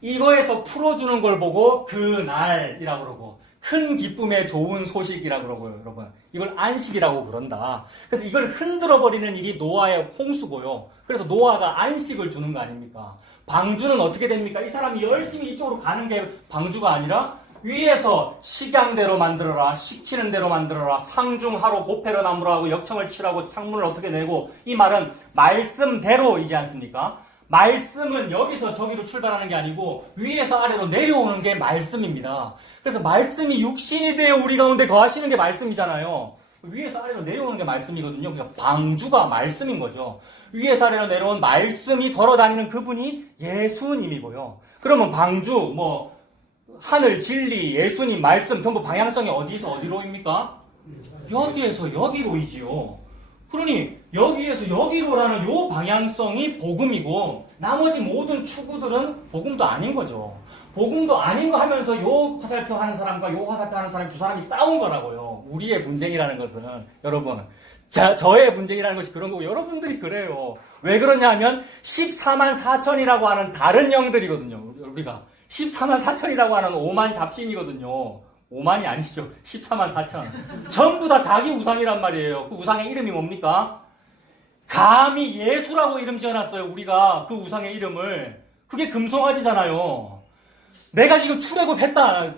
이거에서 풀어주는 걸 보고 그날이라고 그러고 큰 기쁨의 좋은 소식이라고 그러고요, 여러분. 이걸 안식이라고 그런다. 그래서 이걸 흔들어버리는 일이 노아의 홍수고요. 그래서 노아가 안식을 주는 거 아닙니까? 방주는 어떻게 됩니까? 이 사람이 열심히 이쪽으로 가는 게 방주가 아니라 위에서 식양대로 만들어라, 시키는 대로 만들어라, 상중하로 고패로 나무로 하고 역청을 칠하고 창문을 어떻게 내고 이 말은 말씀대로이지 않습니까? 말씀은 여기서 저기로 출발하는 게 아니고 위에서 아래로 내려오는 게 말씀입니다. 그래서 말씀이 육신이 되어 우리 가운데 거하시는 게 말씀이잖아요. 위에서 아래로 내려오는 게 말씀이거든요. 그러니까 방주가 말씀인 거죠. 위에서 아래로 내려온 말씀이 걸어다니는 그분이 예수님이고요. 그러면 방주, 하늘, 진리, 예수님, 말씀 전부 방향성이 어디서 어디로입니까? 여기에서 여기로이지요. 그러니 여기에서 여기로라는 요 방향성이 복음이고 나머지 모든 추구들은 복음도 아닌 거죠. 복음도 아닌 거 하면서 요 화살표 하는 사람과 요 화살표 하는 사람 두 사람이 싸운 거라고요. 우리의 분쟁이라는 것은 여러분 저의 분쟁이라는 것이 그런 거고 여러분들이 그래요. 왜 그러냐 하면 14만 4천이라고 하는 다른 영들이거든요. 우리가 14만 4천이라고 하는 5만 잡신이거든요. 5만이 아니죠. 14만 4천. 전부 다 자기 우상이란 말이에요. 그 우상의 이름이 뭡니까? 감히 예수라고 이름 지어놨어요. 우리가 그 우상의 이름을. 그게 금송아지잖아요. 내가 지금 출애굽했다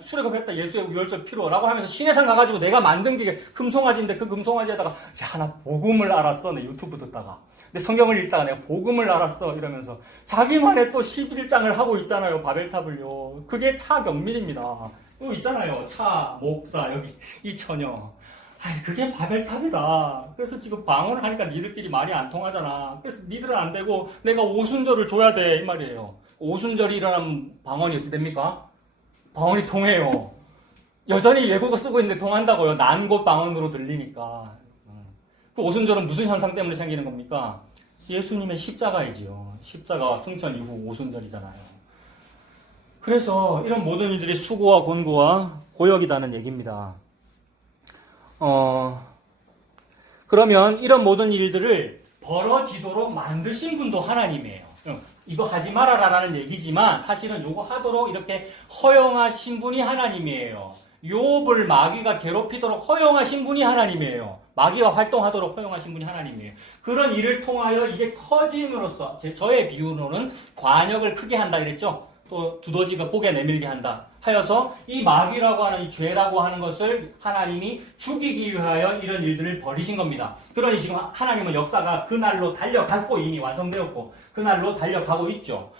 예수의 우열절 피로라고 하면서 신해산 가가지고 내가 만든 게 금송아지인데 그 금송아지에다가 야 나 복음을 알았어. 내 유튜브 듣다가. 근데 성경을 읽다가 내가 복음을 알았어 이러면서 자기만의 또 11장을 하고 있잖아요. 바벨탑을요. 그게 차경밀입니다. 이거 있잖아요. 차, 목사, 여기, 이 처녀. 그게 바벨탑이다. 그래서 지금 방언을 하니까 니들끼리 말이 안 통하잖아. 그래서 니들은 안 되고 내가 오순절을 줘야 돼. 이 말이에요. 오순절이 일어나면 방언이 어떻게 됩니까? 방언이 통해요. 여전히 외국어 쓰고 있는데 통한다고요. 난곳 방언으로 들리니까. 그 오순절은 무슨 현상 때문에 생기는 겁니까? 예수님의 십자가이지요. 십자가 승천 이후 오순절이잖아요. 그래서 이런 모든 이들이 수고와 곤고와 고역이다는 얘기입니다. 그러면 이런 모든 일들을 벌어지도록 만드신 분도 하나님이에요. 이거 하지 말아라라는 얘기지만 사실은 이거 하도록 이렇게 허용하신 분이 하나님이에요. 욥을 마귀가 괴롭히도록 허용하신 분이 하나님이에요. 마귀가 활동하도록 허용하신 분이 하나님이에요. 그런 일을 통하여 이게 커짐으로써 저의 비유로는 관역을 크게 한다 그랬죠. 또 두더지가 고개 내밀게 한다 하여서 이 마귀라고 하는 이 죄라고 하는 것을 하나님이 죽이기 위하여 이런 일들을 벌이신 겁니다. 그러니 지금 하나님은 역사가 그날로 달려갔고 이미 완성되었고 그날로 달려가고 있죠.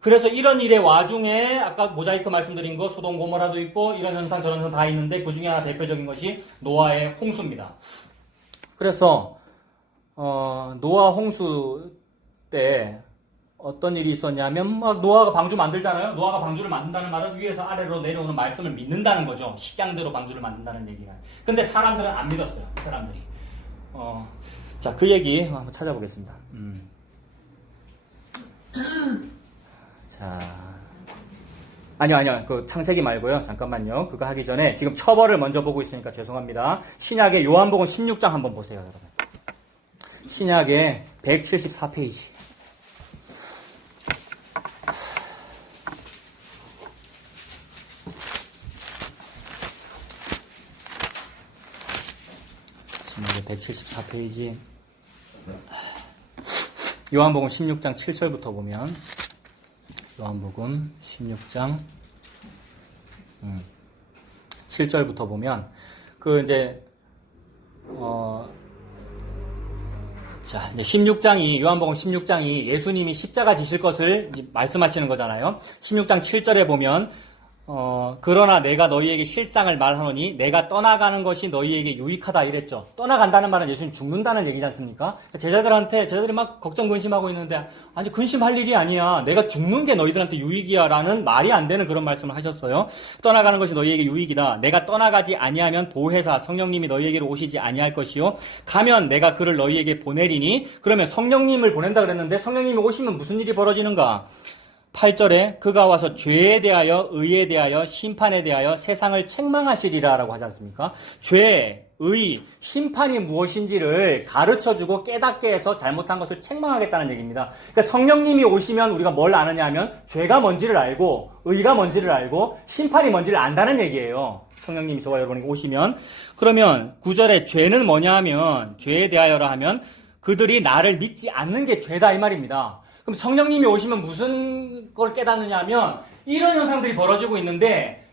그래서 이런 일의 와중에 아까 모자이크 말씀드린 거 소돔 고모라도 있고 이런 현상 저런 현상 다 있는데 그 중에 하나 대표적인 것이 노아의 홍수입니다. 그래서 노아 홍수 때 어떤 일이 있었냐면 막 노아가 방주 만들잖아요. 노아가 방주를 만든다는 말은 위에서 아래로 내려오는 말씀을 믿는다는 거죠. 식량대로 방주를 만든다는 얘기가. 근데 사람들은 안 믿었어요. 이 사람들이. 자, 그 얘기 한번 찾아보겠습니다. 자, 아니요. 그 창세기 말고요. 잠깐만요. 그거 하기 전에 지금 처벌을 먼저 보고 있으니까 죄송합니다. 신약의 요한복음 16장 한번 보세요, 여러분. 신약의 174페이지. 신약의 174페이지. 요한복음 16장 7절부터 보면 요한복음 16장 7절부터 보면 그 이제 자, 이제 16장이 요한복음 16장이 예수님이 십자가 지실 것을 말씀하시는 거잖아요. 16장 7절에 보면 그러나 내가 너희에게 실상을 말하노니 내가 떠나가는 것이 너희에게 유익하다 이랬죠. 떠나간다는 말은 예수님 죽는다는 얘기지 않습니까? 제자들이 막 걱정 근심하고 있는데 아니 근심할 일이 아니야. 내가 죽는 게 너희들한테 유익이야 라는 말이 안 되는 그런 말씀을 하셨어요. 떠나가는 것이 너희에게 유익이다. 내가 떠나가지 아니하면 보혜사 성령님이 너희에게로 오시지 아니할 것이요. 가면 내가 그를 너희에게 보내리니 그러면 성령님을 보낸다 그랬는데 성령님이 오시면 무슨 일이 벌어지는가? 8절에 그가 와서 죄에 대하여 의에 대하여 심판에 대하여 세상을 책망하시리라 라고 하지 않습니까? 죄, 의, 심판이 무엇인지를 가르쳐주고 깨닫게 해서 잘못한 것을 책망하겠다는 얘기입니다. 그러니까 성령님이 오시면 우리가 뭘 아느냐 하면 죄가 뭔지를 알고 의가 뭔지를 알고 심판이 뭔지를 안다는 얘기예요. 성령님이 저와 여러분에게 오시면. 그러면 9절에 죄는 뭐냐 하면 죄에 대하여라 하면 그들이 나를 믿지 않는 게 죄다 이 말입니다. 그럼 성령님이 오시면 무슨 걸 깨닫느냐 하면 이런 현상들이 벌어지고 있는데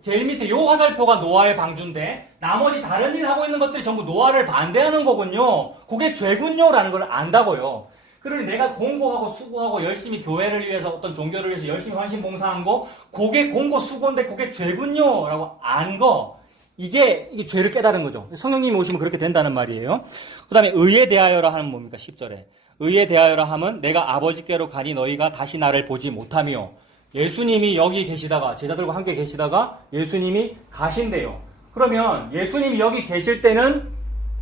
제일 밑에 요 화살표가 노아의 방주인데 나머지 다른 일 하고 있는 것들이 전부 노아를 반대하는 거군요. 그게 죄군요 라는 걸 안다고요. 그러니 내가 공고하고 수고하고 열심히 교회를 위해서 어떤 종교를 위해서 열심히 헌신 봉사한 거 그게 공고 수고인데 그게 죄군요 라고 안 거. 이게 죄를 깨달은 거죠. 성령님이 오시면 그렇게 된다는 말이에요. 그 다음에 의에 대하여라 하는 뭡니까? 10절에. 의에 대하여라 함은 내가 아버지께로 가니 너희가 다시 나를 보지 못하며 예수님이 여기 계시다가 제자들과 함께 계시다가 예수님이 가신대요. 그러면 예수님이 여기 계실 때는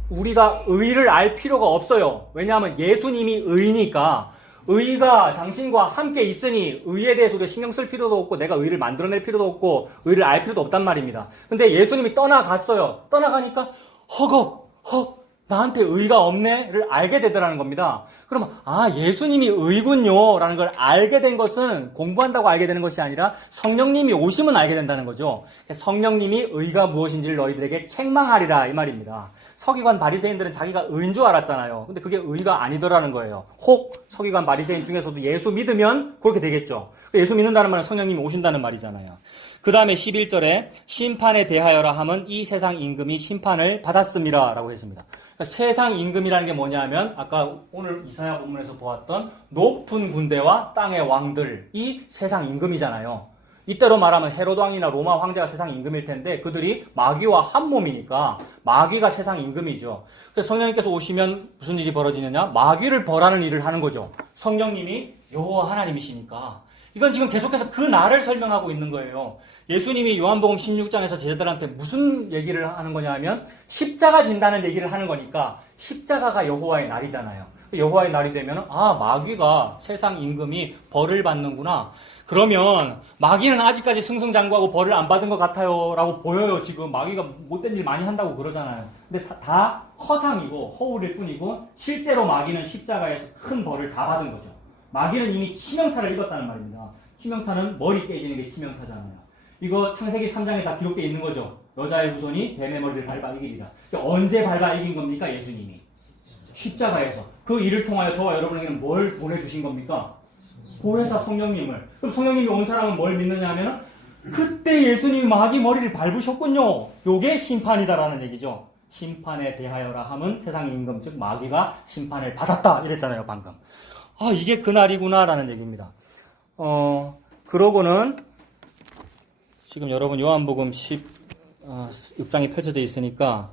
우리가 의를 알 필요가 없어요. 왜냐하면 예수님이 의니까 의가 당신과 함께 있으니 의에 대해서 우리가 신경 쓸 필요도 없고 내가 의를 만들어낼 필요도 없고 의를 알 필요도 없단 말입니다. 근데 예수님이 떠나갔어요. 떠나가니까 허걱 나한테 의가 없네를 알게 되더라는 겁니다. 그러면 예수님이 의군요 라는 걸 알게 된 것은 공부한다고 알게 되는 것이 아니라 성령님이 오시면 알게 된다는 거죠. 성령님이 의가 무엇인지를 너희들에게 책망하리라 이 말입니다. 서기관 바리새인들은 자기가 의인 줄 알았잖아요. 근데 그게 의가 아니더라는 거예요. 혹 서기관 바리새인 중에서도 예수 믿으면 그렇게 되겠죠. 예수 믿는다는 말은 성령님이 오신다는 말이잖아요. 그 다음에 11절에 심판에 대하여라 함은 이 세상 임금이 심판을 받았습니다 라고 했습니다. 그러니까 세상 임금이라는 게 뭐냐면 아까 오늘 이사야 본문에서 보았던 높은 군대와 땅의 왕들이 세상 임금이잖아요. 이때로 말하면 헤로드 왕이나 로마 황제가 세상 임금일 텐데 그들이 마귀와 한 몸이니까 마귀가 세상 임금이죠. 그래서 성령님께서 오시면 무슨 일이 벌어지느냐? 마귀를 벌하는 일을 하는 거죠. 성령님이 여호와 하나님이시니까. 이건 지금 계속해서 그 날을 설명하고 있는 거예요. 예수님이 요한복음 16장에서 제자들한테 무슨 얘기를 하는 거냐 하면 십자가 진다는 얘기를 하는 거니까 십자가가 여호와의 날이잖아요. 여호와의 날이 되면 마귀가 세상 임금이 벌을 받는구나. 그러면 마귀는 아직까지 승승장구하고 벌을 안 받은 것 같아요 라고 보여요. 지금 마귀가 못된 일 많이 한다고 그러잖아요. 근데 다 허상이고 허울일 뿐이고 실제로 마귀는 십자가에서 큰 벌을 다 받은 거죠. 마귀는 이미 치명타를 입었다는 말입니다. 치명타는 머리 깨지는 게 치명타잖아요. 이거 창세기 3장에 다 기록되어 있는 거죠. 여자의 후손이 뱀의 머리를 밟아 이기리라. 언제 밟아 이긴 겁니까? 예수님이. 십자가에서. 그 일을 통하여 저와 여러분에게는 뭘 보내주신 겁니까? 보혜사 성령님을. 그럼 성령님이 온 사람은 뭘 믿느냐 하면 그때 예수님이 마귀 머리를 밟으셨군요. 요게 심판이다라는 얘기죠. 심판에 대하여라 함은 세상의 임금 즉 마귀가 심판을 받았다 이랬잖아요 방금. 아 이게 그날이구나라는 얘기입니다. 그러고는 지금 여러분 요한복음 16장이 펼쳐져 있으니까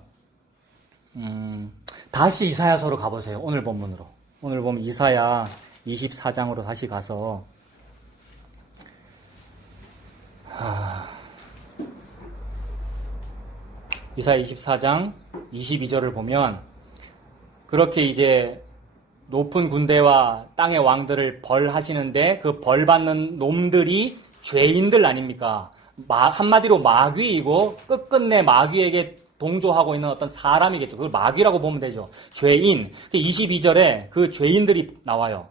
다시 이사야서로 가보세요. 오늘 본문으로. 오늘 보면 이사야 24장으로 다시 가서 이사야 24장 22절을 보면 그렇게 이제 높은 군대와 땅의 왕들을 벌하시는데 그 벌받는 놈들이 죄인들 아닙니까? 한마디로 마귀이고 끝끝내 마귀에게 동조하고 있는 어떤 사람이겠죠. 그걸 마귀라고 보면 되죠. 죄인. 22절에 그 죄인들이 나와요.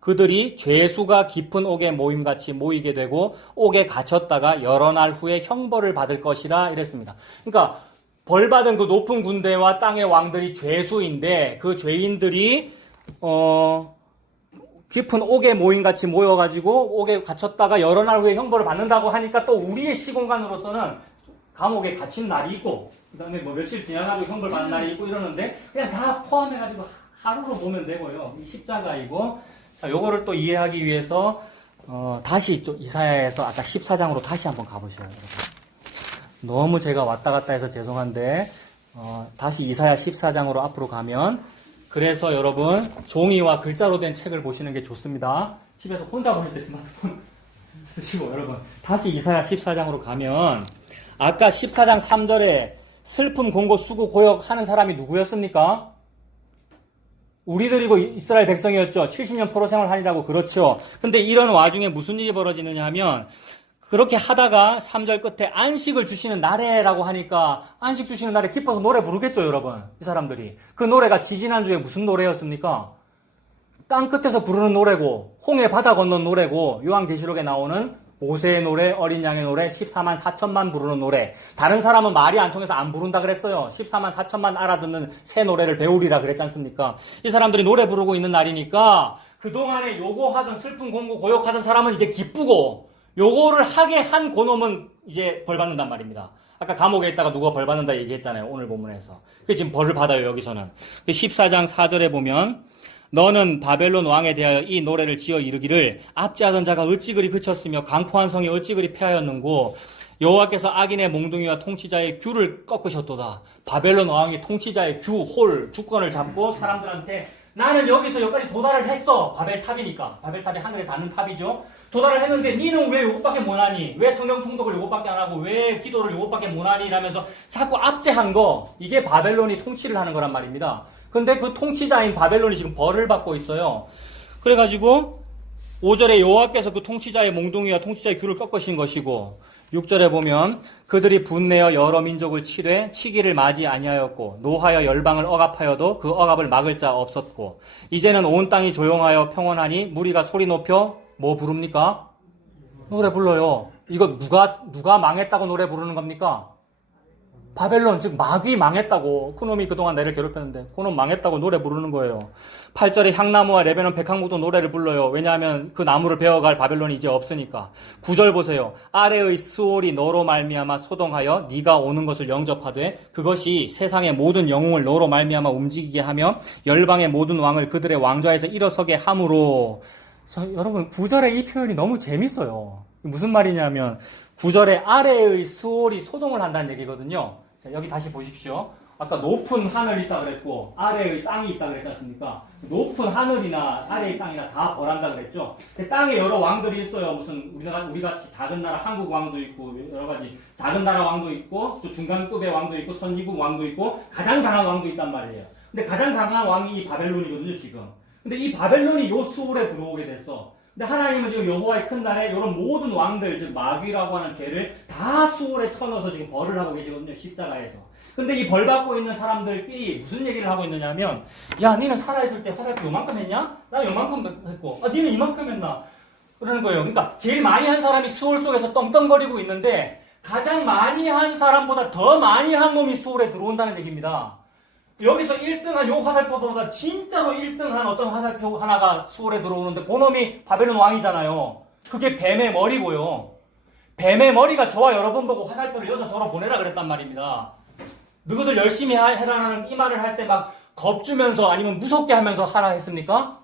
그들이 죄수가 깊은 옥에 모임같이 모이게 되고 옥에 갇혔다가 여러 날 후에 형벌을 받을 것이라 이랬습니다. 그러니까 벌받은 그 높은 군대와 땅의 왕들이 죄수인데 그 죄인들이 깊은 옥에 모임같이 모여가지고 옥에 갇혔다가 여러 날 후에 형벌을 받는다고 하니까 또 우리의 시공간으로서는 감옥에 갇힌 날이 있고 그 다음에 뭐 며칠 지나가지고 형벌 받는 날이 있고 이러는데 그냥 다 포함해가지고 하루로 보면 되고요. 이 십자가이고 자 요거를 또 이해하기 위해서 다시 좀 이사야에서 아까 14장으로 다시 한번 가보셔요. 여러분. 너무 제가 왔다 갔다 해서 죄송한데 다시 이사야 14장으로 앞으로 가면 그래서 여러분 종이와 글자로 된 책을 보시는 게 좋습니다. 집에서 혼자 보실 때 스마트폰 쓰시고 여러분 다시 이사야 14장으로 가면 아까 14장 3절에 슬픔, 공고, 수고, 고역 하는 사람이 누구였습니까? 우리들이고 이스라엘 백성이었죠. 70년 포로 생활하니라고 그렇죠. 근데 이런 와중에 무슨 일이 벌어지느냐 하면 그렇게 하다가 3절 끝에 안식을 주시는 날에라고 하니까 안식 주시는 날에 기뻐서 노래 부르겠죠, 여러분. 이 사람들이. 그 노래가 지지난주에 무슨 노래였습니까? 땅 끝에서 부르는 노래고 홍해 바다 건넌 노래고 요한계시록에 나오는 모세의 노래, 어린 양의 노래, 14만 4천만 부르는 노래. 다른 사람은 말이 안 통해서 안 부른다 그랬어요. 14만 4천만 알아듣는 새 노래를 배우리라 그랬지 않습니까? 이 사람들이 노래 부르고 있는 날이니까 그동안에 요거하던 슬픈 공고 고역하던 사람은 이제 기쁘고 요거를 하게 한 그놈은 이제 벌 받는단 말입니다. 아까 감옥에 있다가 누가 벌 받는다 얘기했잖아요. 오늘 본문에서. 그 지금 벌을 받아요, 여기서는. 14장 4절에 보면 너는 바벨론 왕에 대하여 이 노래를 지어 이르기를 압제하던 자가 어찌 그리 그쳤으며 강포한 성이 어찌 그리 패하였는고 여호와께서 악인의 몽둥이와 통치자의 규를 꺾으셨도다. 바벨론 왕이 통치자의 규, 홀, 주권을 잡고 사람들한테 나는 여기서 여기까지 도달을 했어. 바벨탑이니까. 바벨탑이 하늘에 닿는 탑이죠. 도달을 했는데 니는 왜 요것밖에 못하니? 왜 성령 통독을 요것밖에 안 하고 왜 기도를 요것밖에 못하니? 이러면서 자꾸 압제한 거. 이게 바벨론이 통치를 하는 거란 말입니다. 근데 그 통치자인 바벨론이 지금 벌을 받고 있어요. 그래가지고 5절에 여호와께서 그 통치자의 몽둥이와 통치자의 규를 꺾으신 것이고 6절에 보면 그들이 분내어 여러 민족을 치되 치기를 맞이 아니하였고 노하여 열방을 억압하여도 그 억압을 막을 자 없었고 이제는 온 땅이 조용하여 평온하니 무리가 소리 높여 뭐 부릅니까? 노래 불러요. 이거 누가 망했다고 노래 부르는 겁니까? 바벨론, 즉 마귀 망했다고. 그놈이 그동안 나를 괴롭혔는데 그놈 망했다고 노래 부르는 거예요. 8절에 향나무와 레베논 백향목도 노래를 불러요. 왜냐하면 그 나무를 베어갈 바벨론이 이제 없으니까. 9절 보세요. 아래의 스올이 너로 말미암아 소동하여 네가 오는 것을 영접하되 그것이 세상의 모든 영웅을 너로 말미암아 움직이게 하며 열방의 모든 왕을 그들의 왕좌에서 일어서게 함으로. 여러분 9절의 이 표현이 너무 재밌어요. 무슨 말이냐면 9절에 아래의 스올이 소동을 한다는 얘기거든요. 자, 여기 다시 보십시오. 아까 높은 하늘이 있다 그랬고 아래의 땅이 있다 그랬지 않습니까? 높은 하늘이나 아래의 땅이나 다 벌한다 그랬죠. 땅에 여러 왕들이 있어요. 무슨 우리같이 작은 나라 한국 왕도 있고 여러 가지 작은 나라 왕도 있고 또 중간급의 왕도 있고 선지국 왕도 있고 가장 강한 왕도 있단 말이에요. 근데 가장 강한 왕이 이 바벨론이거든요, 지금. 근데 이 바벨론이 요 수월에 들어오게 됐어. 근데 하나님은 지금 여호와의 큰 날에 이런 모든 왕들, 즉 마귀라고 하는 죄를 다 수월에 쳐넣어서 지금 벌을 하고 계시거든요, 십자가에서. 근데 이 벌 받고 있는 사람들끼리 무슨 얘기를 하고 있느냐면, 야, 니는 살아있을 때 화살표 요만큼 했냐? 나 요만큼 했고, 니는 이만큼 했나? 그러는 거예요. 그러니까 제일 많이 한 사람이 수월 속에서 떵떵거리고 있는데 가장 많이 한 사람보다 더 많이 한 놈이 수월에 들어온다는 얘기입니다. 여기서 1등한 요 화살표보다 진짜로 1등한 어떤 화살표 하나가 수월에 들어오는데 그놈이 바벨론 왕이잖아요. 그게 뱀의 머리고요. 뱀의 머리가 저와 여러분 보고 화살표를 여서 저로 보내라 그랬단 말입니다. 너희들 열심히 해라라는 이 말을 할 때 막 겁주면서 아니면 무섭게 하면서 하라 했습니까?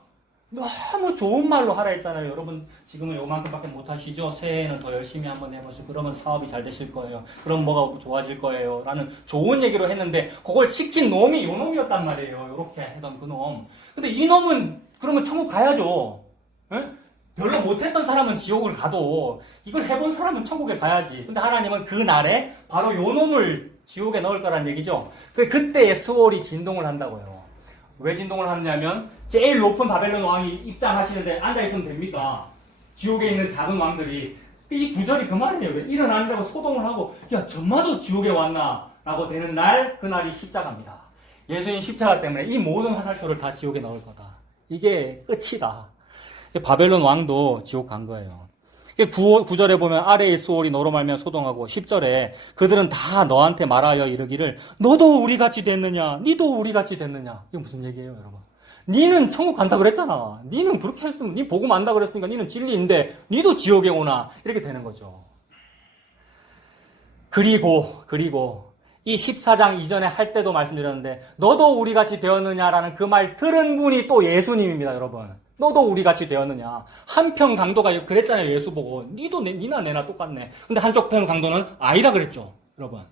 너무 좋은 말로 하라 했잖아요. 여러분 지금은 요만큼밖에 못하시죠? 새해에는 더 열심히 한번 해보세요. 그러면 사업이 잘 되실 거예요. 그럼 뭐가 좋아질 거예요. 라는 좋은 얘기로 했는데 그걸 시킨 놈이 요 놈이었단 말이에요. 요렇게 하던 그 놈. 근데 이 놈은 그러면 천국 가야죠. 에? 별로 못했던 사람은 지옥을 가도 이걸 해본 사람은 천국에 가야지. 근데 하나님은 그 날에 바로 요 놈을 지옥에 넣을 거란 얘기죠. 그때의 스월이 진동을 한다고요. 왜 진동을 하느냐면 제일 높은 바벨론 왕이 입장하시는데 앉아있으면 됩니까? 지옥에 있는 작은 왕들이 이 구절이 그 말이에요. 일어나느라고 소동을 하고 야 전마도 지옥에 왔나? 라고 되는 날 그날이 십자가입니다. 예수님 십자가 때문에 이 모든 화살표를 다 지옥에 넣을 거다. 이게 끝이다. 바벨론 왕도 지옥 간 거예요. 9절에 보면 아래의 수월이 너로 말미암아 소동하고 10절에 그들은 다 너한테 말하여 이르기를 너도 우리같이 됐느냐 니도 우리같이 됐느냐. 이게 무슨 얘기예요 여러분? 니는 천국 간다 그랬잖아. 니는 그렇게 했으면 니 복음 안다 그랬으니까 니는 진리인데 니도 지옥에 오나 이렇게 되는 거죠. 그리고 이 14장 이전에 할 때도 말씀드렸는데 너도 우리같이 되었느냐라는 그 말 들은 분이 또 예수님입니다 여러분. 너도 우리같이 되었느냐. 한편 강도가 그랬잖아요. 예수 보고. 니나 내나 똑같네. 근데 한쪽 편 강도는 아니라 그랬죠. 여러분.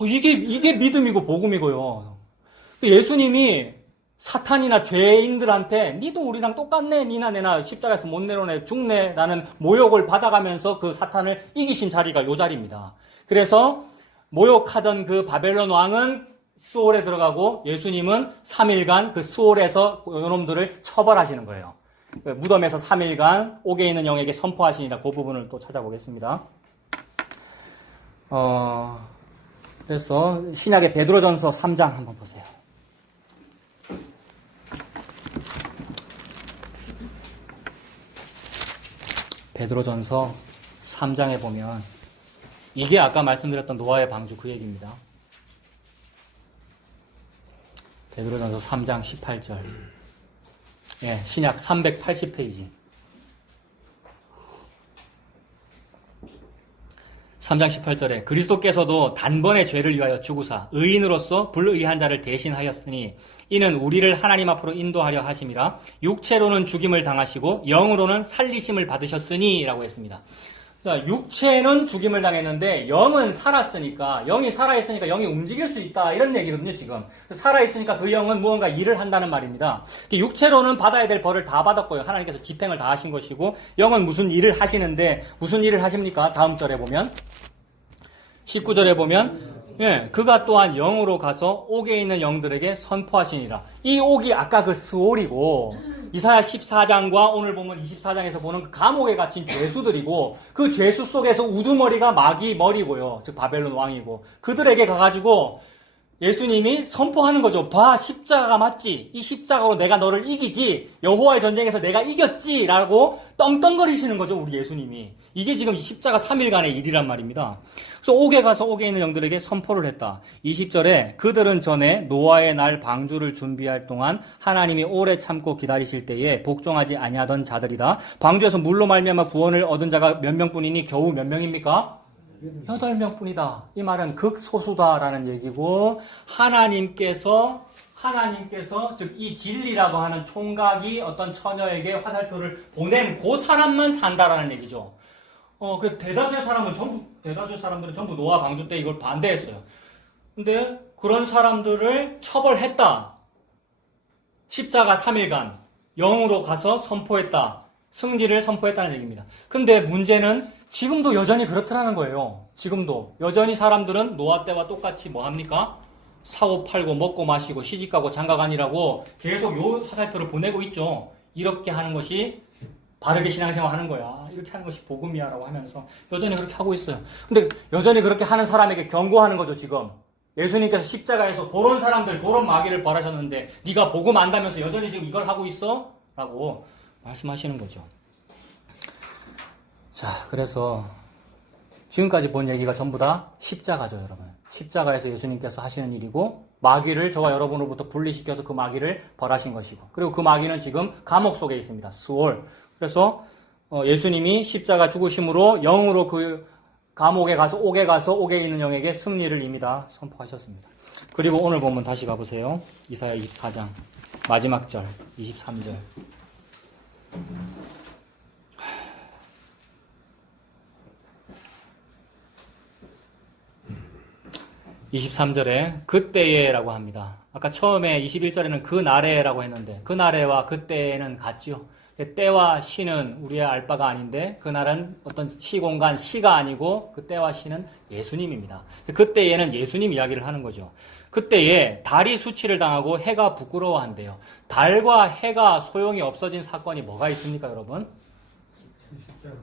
이게 믿음이고 복음이고요. 예수님이 사탄이나 죄인들한테 니도 우리랑 똑같네. 니나 내나 십자가에서 못 내려오네. 죽네. 라는 모욕을 받아가면서 그 사탄을 이기신 자리가 요 자리입니다. 그래서 모욕하던 그 바벨론 왕은 수월에 들어가고 예수님은 3일간 그 수월에서 요놈들을 처벌하시는 거예요. 무덤에서 3일간 옥에 있는 영에게 선포하시니라. 그 부분을 또 찾아보겠습니다. 그래서 신약의 베드로전서 3장 한번 보세요. 베드로전서 3장에 보면 이게 아까 말씀드렸던 노아의 방주 그 얘기입니다. 베드로전서 3장 18절. 예, 신약 380페이지. 3장 18절에 그리스도께서도 단번에 죄를 위하여 죽으사 의인으로서 불의한 자를 대신하였으니 이는 우리를 하나님 앞으로 인도하려 하심이라 육체로는 죽임을 당하시고 영으로는 살리심을 받으셨으니 라고 했습니다. 자, 육체는 죽임을 당했는데 영은 살았으니까 영이 살아있으니까 영이 움직일 수 있다 이런 얘기거든요. 지금 살아있으니까 그 영은 무언가 일을 한다는 말입니다. 육체로는 받아야 될 벌을 다 받았고요. 하나님께서 집행을 다 하신 것이고 영은 무슨 일을 하시는데 무슨 일을 하십니까? 다음 절에 보면 19절에 보면 예, 그가 또한 영으로 가서 옥에 있는 영들에게 선포하시니라. 이 옥이 아까 그 스올이고 이사야 14장과 오늘 보면 24장에서 보는 그 감옥에 갇힌 죄수들이고 그 죄수 속에서 우두머리가 마귀 머리고요. 즉 바벨론 왕이고 그들에게 가가지고 예수님이 선포하는 거죠. 봐, 십자가가 맞지? 이 십자가로 내가 너를 이기지? 여호와의 전쟁에서 내가 이겼지? 라고 떵떵거리시는 거죠. 우리 예수님이. 이게 지금 십자가 3일간의 일이란 말입니다. 그래서 옥에 가서 옥에 있는 영들에게 선포를 했다. 20절에 그들은 전에 노아의 날 방주를 준비할 동안 하나님이 오래 참고 기다리실 때에 복종하지 아니하던 자들이다. 방주에서 물로 말미암아 구원을 얻은 자가 몇 명뿐이니 겨우 몇 명입니까? 8명뿐이다. 이 말은 극소수다라는 얘기고 하나님께서 즉 이 진리라고 하는 총각이 어떤 처녀에게 화살표를 보낸 그 사람만 산다라는 얘기죠. 그 대다수의 사람들은 전부 노아 방주 때 이걸 반대했어요. 근데 그런 사람들을 처벌했다. 십자가 3일간 영으로 가서 선포했다. 승리를 선포했다는 얘기입니다. 근데 문제는 지금도 여전히 그렇더라는 거예요. 지금도 여전히 사람들은 노아 때와 똑같이 뭐 합니까? 사고 팔고 먹고 마시고 시집가고 장가가니라고 계속 요 화살표를 보내고 있죠. 이렇게 하는 것이 바르게 신앙생활 하는 거야. 이렇게 하는 것이 복음이야 라고 하면서 여전히 그렇게 하고 있어요. 근데 여전히 그렇게 하는 사람에게 경고하는 거죠. 지금 예수님께서 십자가에서 그런 사람들 그런 마귀를 벌하셨는데 네가 복음 안다면서 여전히 지금 이걸 하고 있어? 라고 말씀하시는 거죠. 자, 그래서 지금까지 본 얘기가 전부 다 십자가죠, 여러분. 십자가에서 예수님께서 하시는 일이고 마귀를 저와 여러분으로부터 분리시켜서 그 마귀를 벌하신 것이고, 그리고 그 마귀는 지금 감옥 속에 있습니다. 수월. 그래서 예수님이 십자가 죽으심으로 영으로 그 감옥에 가서 옥에 있는 영에게 승리를 이미 다 선포하셨습니다. 그리고 오늘 본문 다시 가보세요. 이사야 24장 마지막 절 23절. 23절에 그때에라고 합니다. 아까 처음에 21절에는 그 날에라고 했는데 그 날에와 그때에는 같죠. 때와 시는 우리의 알 바가 아닌데 그날은 어떤 시공간, 시가 아니고 그 때와 시는 예수님입니다. 그때에는 예수님 이야기를 하는 거죠. 그때에 달이 수치를 당하고 해가 부끄러워한대요. 달과 해가 소용이 없어진 사건이 뭐가 있습니까, 여러분?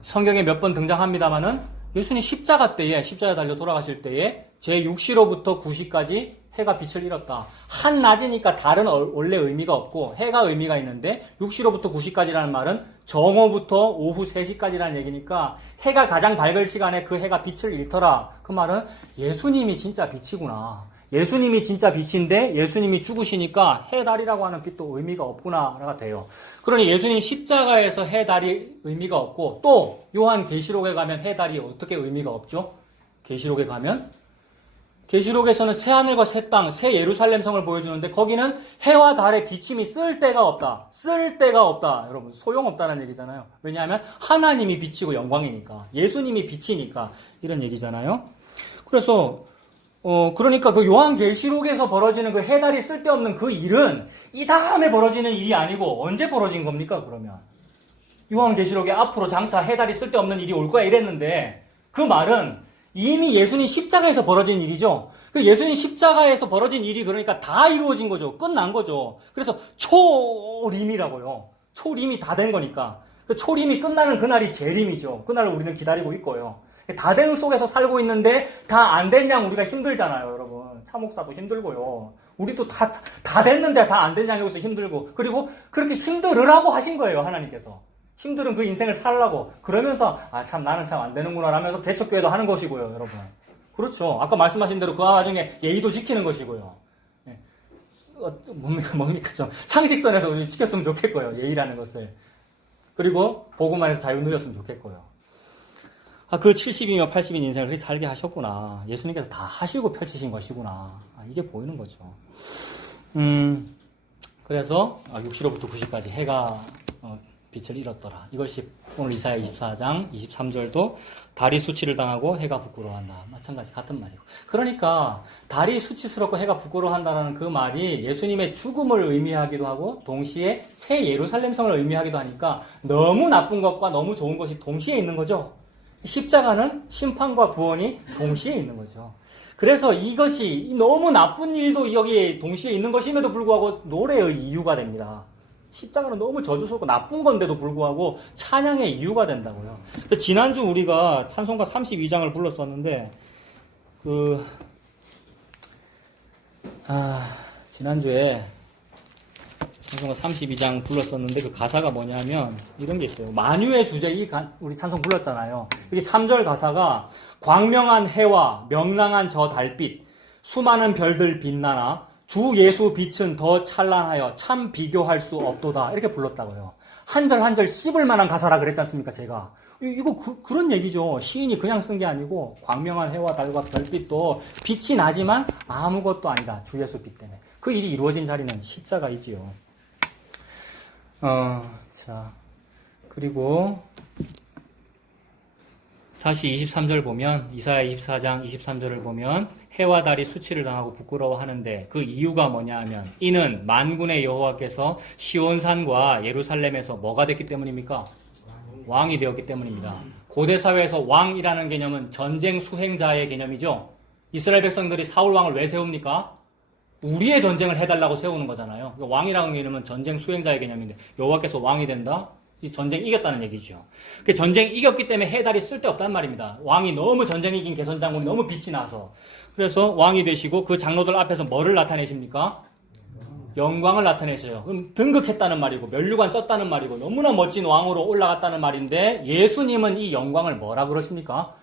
성경에 몇 번 등장합니다마는 예수님 십자가 때에, 십자가에 달려 돌아가실 때에 제6시로부터 9시까지 해가 빛을 잃었다. 한낮이니까 달은 원래 의미가 없고 해가 의미가 있는데 6시로부터 9시까지라는 말은 정오부터 오후 3시까지라는 얘기니까 해가 가장 밝을 시간에 그 해가 빛을 잃더라. 그 말은 예수님이 진짜 빛이구나. 예수님이 진짜 빛인데 예수님이 죽으시니까 해, 달이라고 하는 빛도 의미가 없구나가 돼요. 그러니 예수님 십자가에서 해, 달이 의미가 없고 또 요한 계시록에 가면 해, 달이 어떻게 의미가 없죠? 계시록에 가면 계시록에서는 새 하늘과 새 땅, 새 예루살렘 성을 보여주는데 거기는 해와 달의 비침이 쓸 데가 없다. 쓸 데가 없다. 여러분 소용없다는 얘기잖아요. 왜냐하면 하나님이 빛이고 영광이니까. 예수님이 빛이니까 이런 얘기잖아요. 그래서 그러니까 그 요한계시록에서 벌어지는 그 해달이 쓸데없는 그 일은 이 다음에 벌어지는 일이 아니고 언제 벌어진 겁니까, 그러면? 요한계시록에 앞으로 장차 해달이 쓸데없는 일이 올 거야 이랬는데 그 말은 이미 예수님 십자가에서 벌어진 일이죠. 그 예수님 십자가에서 벌어진 일이 그러니까 다 이루어진 거죠. 끝난 거죠. 그래서 초림이라고요. 초림이 다 된 거니까. 그 초림이 끝나는 그날이 재림이죠. 그날을 우리는 기다리고 있고요. 다 된 속에서 살고 있는데 다 안 된 양 우리가 힘들잖아요, 여러분. 차목사도 힘들고요. 우리도 다 됐는데 다 안 된 양이고서 힘들고. 그리고 그렇게 힘들으라고 하신 거예요, 하나님께서. 힘든 그 인생을 살라고. 그러면서 참 나는 참 안 되는구나 라면서 개척교회도 하는 것이고요, 여러분. 그렇죠. 아까 말씀하신 대로 그 와중에 예의도 지키는 것이고요. 네. 뭡니까 좀 상식선에서 우리 지켰으면 좋겠고요, 예의라는 것을. 그리고 복음 안에서 자유 누렸으면 좋겠고요. 그 70이며 80인 인생을 그렇게 살게 하셨구나. 예수님께서 다 하시고 펼치신 것이구나. 이게 보이는 거죠. 그래서 6시로부터 9시까지 해가 빛을 잃었더라. 이것이 오늘 이사야 24장 23절도 달이 수치를 당하고 해가 부끄러워한다. 마찬가지 같은 말이고. 그러니까 달이 수치스럽고 해가 부끄러워한다는 그 말이 예수님의 죽음을 의미하기도 하고 동시에 새 예루살렘 성을 의미하기도 하니까 너무 나쁜 것과 너무 좋은 것이 동시에 있는 거죠. 십자가는 심판과 구원이 동시에 있는 거죠. 그래서 이것이 너무 나쁜 일도 여기에 동시에 있는 것임에도 불구하고 노래의 이유가 됩니다. 십자가는 너무 저주스럽고 나쁜 건데도 불구하고 찬양의 이유가 된다고요. 지난주 우리가 찬송가 32장을 불렀었는데 지난주에 찬송가 32장 불렀었는데 그 가사가 뭐냐면 이런 게 있어요. 만유의 주제 우리 찬송 불렀잖아요. 여기 3절 가사가 광명한 해와 명랑한 저 달빛 수많은 별들 빛나나 주 예수 빛은 더 찬란하여 참 비교할 수 없도다. 이렇게 불렀다고요. 한 절 한 절 씹을 만한 가사라 그랬지 않습니까, 제가. 이거 그런 얘기죠. 시인이 그냥 쓴 게 아니고 광명한 해와 달과 별빛도 빛이 나지만 아무것도 아니다. 주 예수 빛 때문에. 그 일이 이루어진 자리는 십자가이지요. 자, 그리고 다시 23절 보면 이사야 24장 23절을 보면 해와 달이 수치를 당하고 부끄러워하는데 그 이유가 뭐냐 하면 이는 만군의 여호와께서 시온산과 예루살렘에서 뭐가 됐기 때문입니까? 왕이 되었기 때문입니다. 고대 사회에서 왕이라는 개념은 전쟁 수행자의 개념이죠. 이스라엘 백성들이 사울 왕을 왜 세웁니까? 우리의 전쟁을 해달라고 세우는 거잖아요. 그러니까 왕이라는 개념은 전쟁 수행자의 개념인데 여호와께서 왕이 된다? 이 전쟁 이겼다는 얘기죠. 그 전쟁 이겼기 때문에 해달이 쓸데없단 말입니다. 왕이 너무 전쟁 이긴 개선장군이 너무 빛이 나서. 그래서 왕이 되시고 그 장로들 앞에서 뭐를 나타내십니까? 영광을 나타내셔요. 그럼 등극했다는 말이고 면류관 썼다는 말이고 너무나 멋진 왕으로 올라갔다는 말인데 예수님은 이 영광을 뭐라 그러십니까?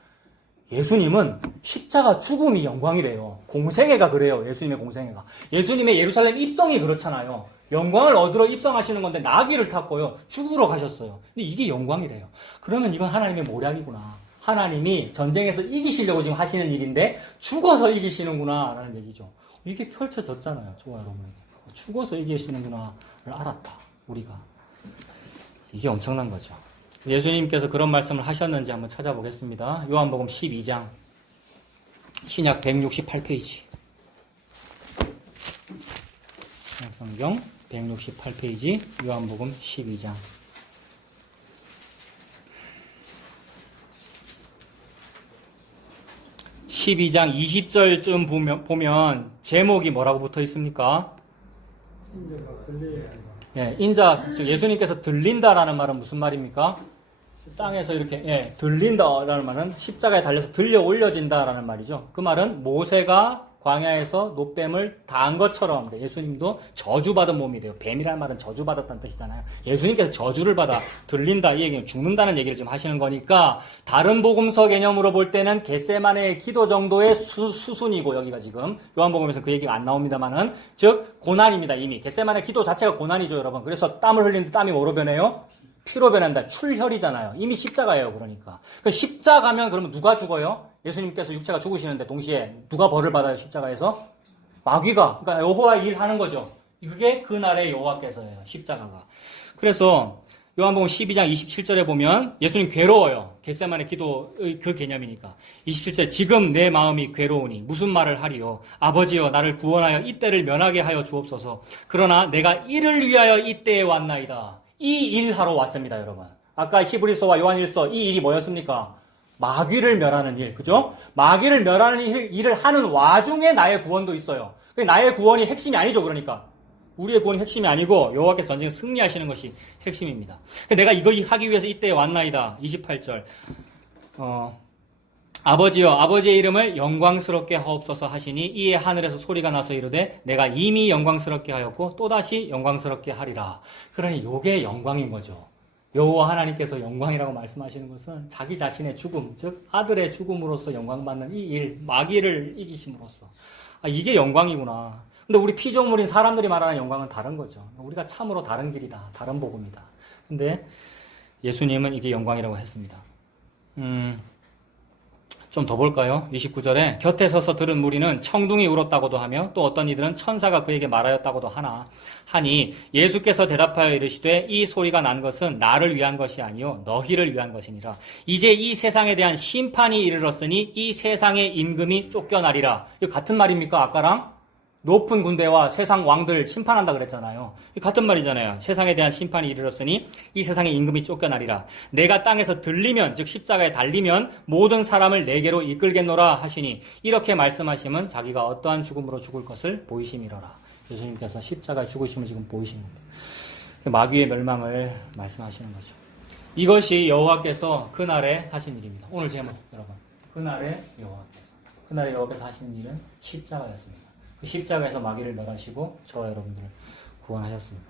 예수님은 십자가 죽음이 영광이래요. 공생애가 그래요. 예수님의 공생애가. 예수님의 예루살렘 입성이 그렇잖아요. 영광을 얻으러 입성하시는 건데 나귀를 탔고요. 죽으러 가셨어요. 근데 이게 영광이래요. 그러면 이건 하나님의 모략이구나. 하나님이 전쟁에서 이기시려고 지금 하시는 일인데 죽어서 이기시는구나 라는 얘기죠. 이게 펼쳐졌잖아요. 저와 여러분에게. 죽어서 이기시는구나를 알았다. 우리가. 이게 엄청난 거죠. 예수님께서 그런 말씀을 하셨는지 한번 찾아보겠습니다. 요한복음 12장 신약 168페이지 신약성경 168페이지 요한복음 12장 12장 20절쯤 보면 제목이 뭐라고 붙어 있습니까? 예, 인자, 즉 예수님께서 들린다라는 말은 무슨 말입니까? 땅에서 이렇게 들린다라는 말은 십자가에 달려서 들려 올려진다라는 말이죠. 그 말은 모세가 광야에서 노뱀을 당한 것처럼 예수님도 저주받은 몸이래요. 뱀이라는 말은 저주받았다는 뜻이잖아요. 예수님께서 저주를 받아 들린다 이 얘기는 죽는다는 얘기를 지금 하시는 거니까 다른 복음서 개념으로 볼 때는 겟세마네의 기도 정도의 수순이고 여기가 지금 요한복음에서 그 얘기가 안 나옵니다만은 즉 고난입니다. 이미 겟세마네 기도 자체가 고난이죠, 여러분. 그래서 땀을 흘리는데 땀이 뭐로 변해요? 피로 변한다. 출혈이잖아요. 이미 십자가예요, 그러니까. 십자가면 그러면 누가 죽어요? 예수님께서 육체가 죽으시는데 동시에 누가 벌을 받아요, 십자가에서? 마귀가. 그러니까 여호와의 일 하는 거죠. 그게 그날의 여호와께서예요, 십자가가. 그래서 요한복음 12장 27절에 보면 예수님 괴로워요. 겟세마네 기도의 그 개념이니까. 27절 지금 내 마음이 괴로우니 무슨 말을 하리요? 아버지여 나를 구원하여 이때를 면하게 하여 주옵소서. 그러나 내가 이를 위하여 이때에 왔나이다. 이 일하러 왔습니다, 여러분. 아까 히브리서와 요한일서 이 일이 뭐였습니까? 마귀를 멸하는 일, 그죠? 마귀를 멸하는 일을 하는 와중에 나의 구원도 있어요. 나의 구원이 핵심이 아니죠, 그러니까. 우리의 구원이 핵심이 아니고 여호와께서 전쟁에 승리하시는 것이 핵심입니다. 내가 이거 하기 위해서 이때에 왔나이다. 28절. 아버지여 아버지의 이름을 영광스럽게 하옵소서 하시니 이에 하늘에서 소리가 나서 이르되 내가 이미 영광스럽게 하였고 또다시 영광스럽게 하리라. 그러니 요게 영광인 거죠. 여호와 하나님께서 영광이라고 말씀하시는 것은 자기 자신의 죽음, 즉 아들의 죽음으로써 영광받는 이 일, 마귀를 이기심으로써. 이게 영광이구나. 근데 우리 피조물인 사람들이 말하는 영광은 다른 거죠. 우리가 참으로 다른 길이다. 다른 복음이다. 근데 예수님은 이게 영광이라고 했습니다. 좀 더 볼까요? 29절에 곁에 서서 들은 무리는 청둥이 울었다고도 하며 또 어떤 이들은 천사가 그에게 말하였다고도 하니 예수께서 대답하여 이르시되 이 소리가 난 것은 나를 위한 것이 아니요 너희를 위한 것이니라. 이제 이 세상에 대한 심판이 이르렀으니 이 세상의 임금이 쫓겨나리라. 이거 같은 말입니까? 아까랑? 높은 군대와 세상 왕들 심판한다 그랬잖아요. 같은 말이잖아요. 세상에 대한 심판이 이르렀으니 이 세상의 임금이 쫓겨나리라. 내가 땅에서 들리면 즉 십자가에 달리면 모든 사람을 내게로 이끌겠노라 하시니 이렇게 말씀하시면 자기가 어떠한 죽음으로 죽을 것을 보이심이로라. 예수님께서 십자가에 죽으심을 지금 보이신 겁니다. 마귀의 멸망을 말씀하시는 거죠. 이것이 여호와께서 그날에 하신 일입니다. 오늘 제목 여러분. 그날에 여호와께서 하신 일은 십자가였습니다. 십자가에서 마귀를 멸하시고 저와 여러분들을 구원하셨습니다.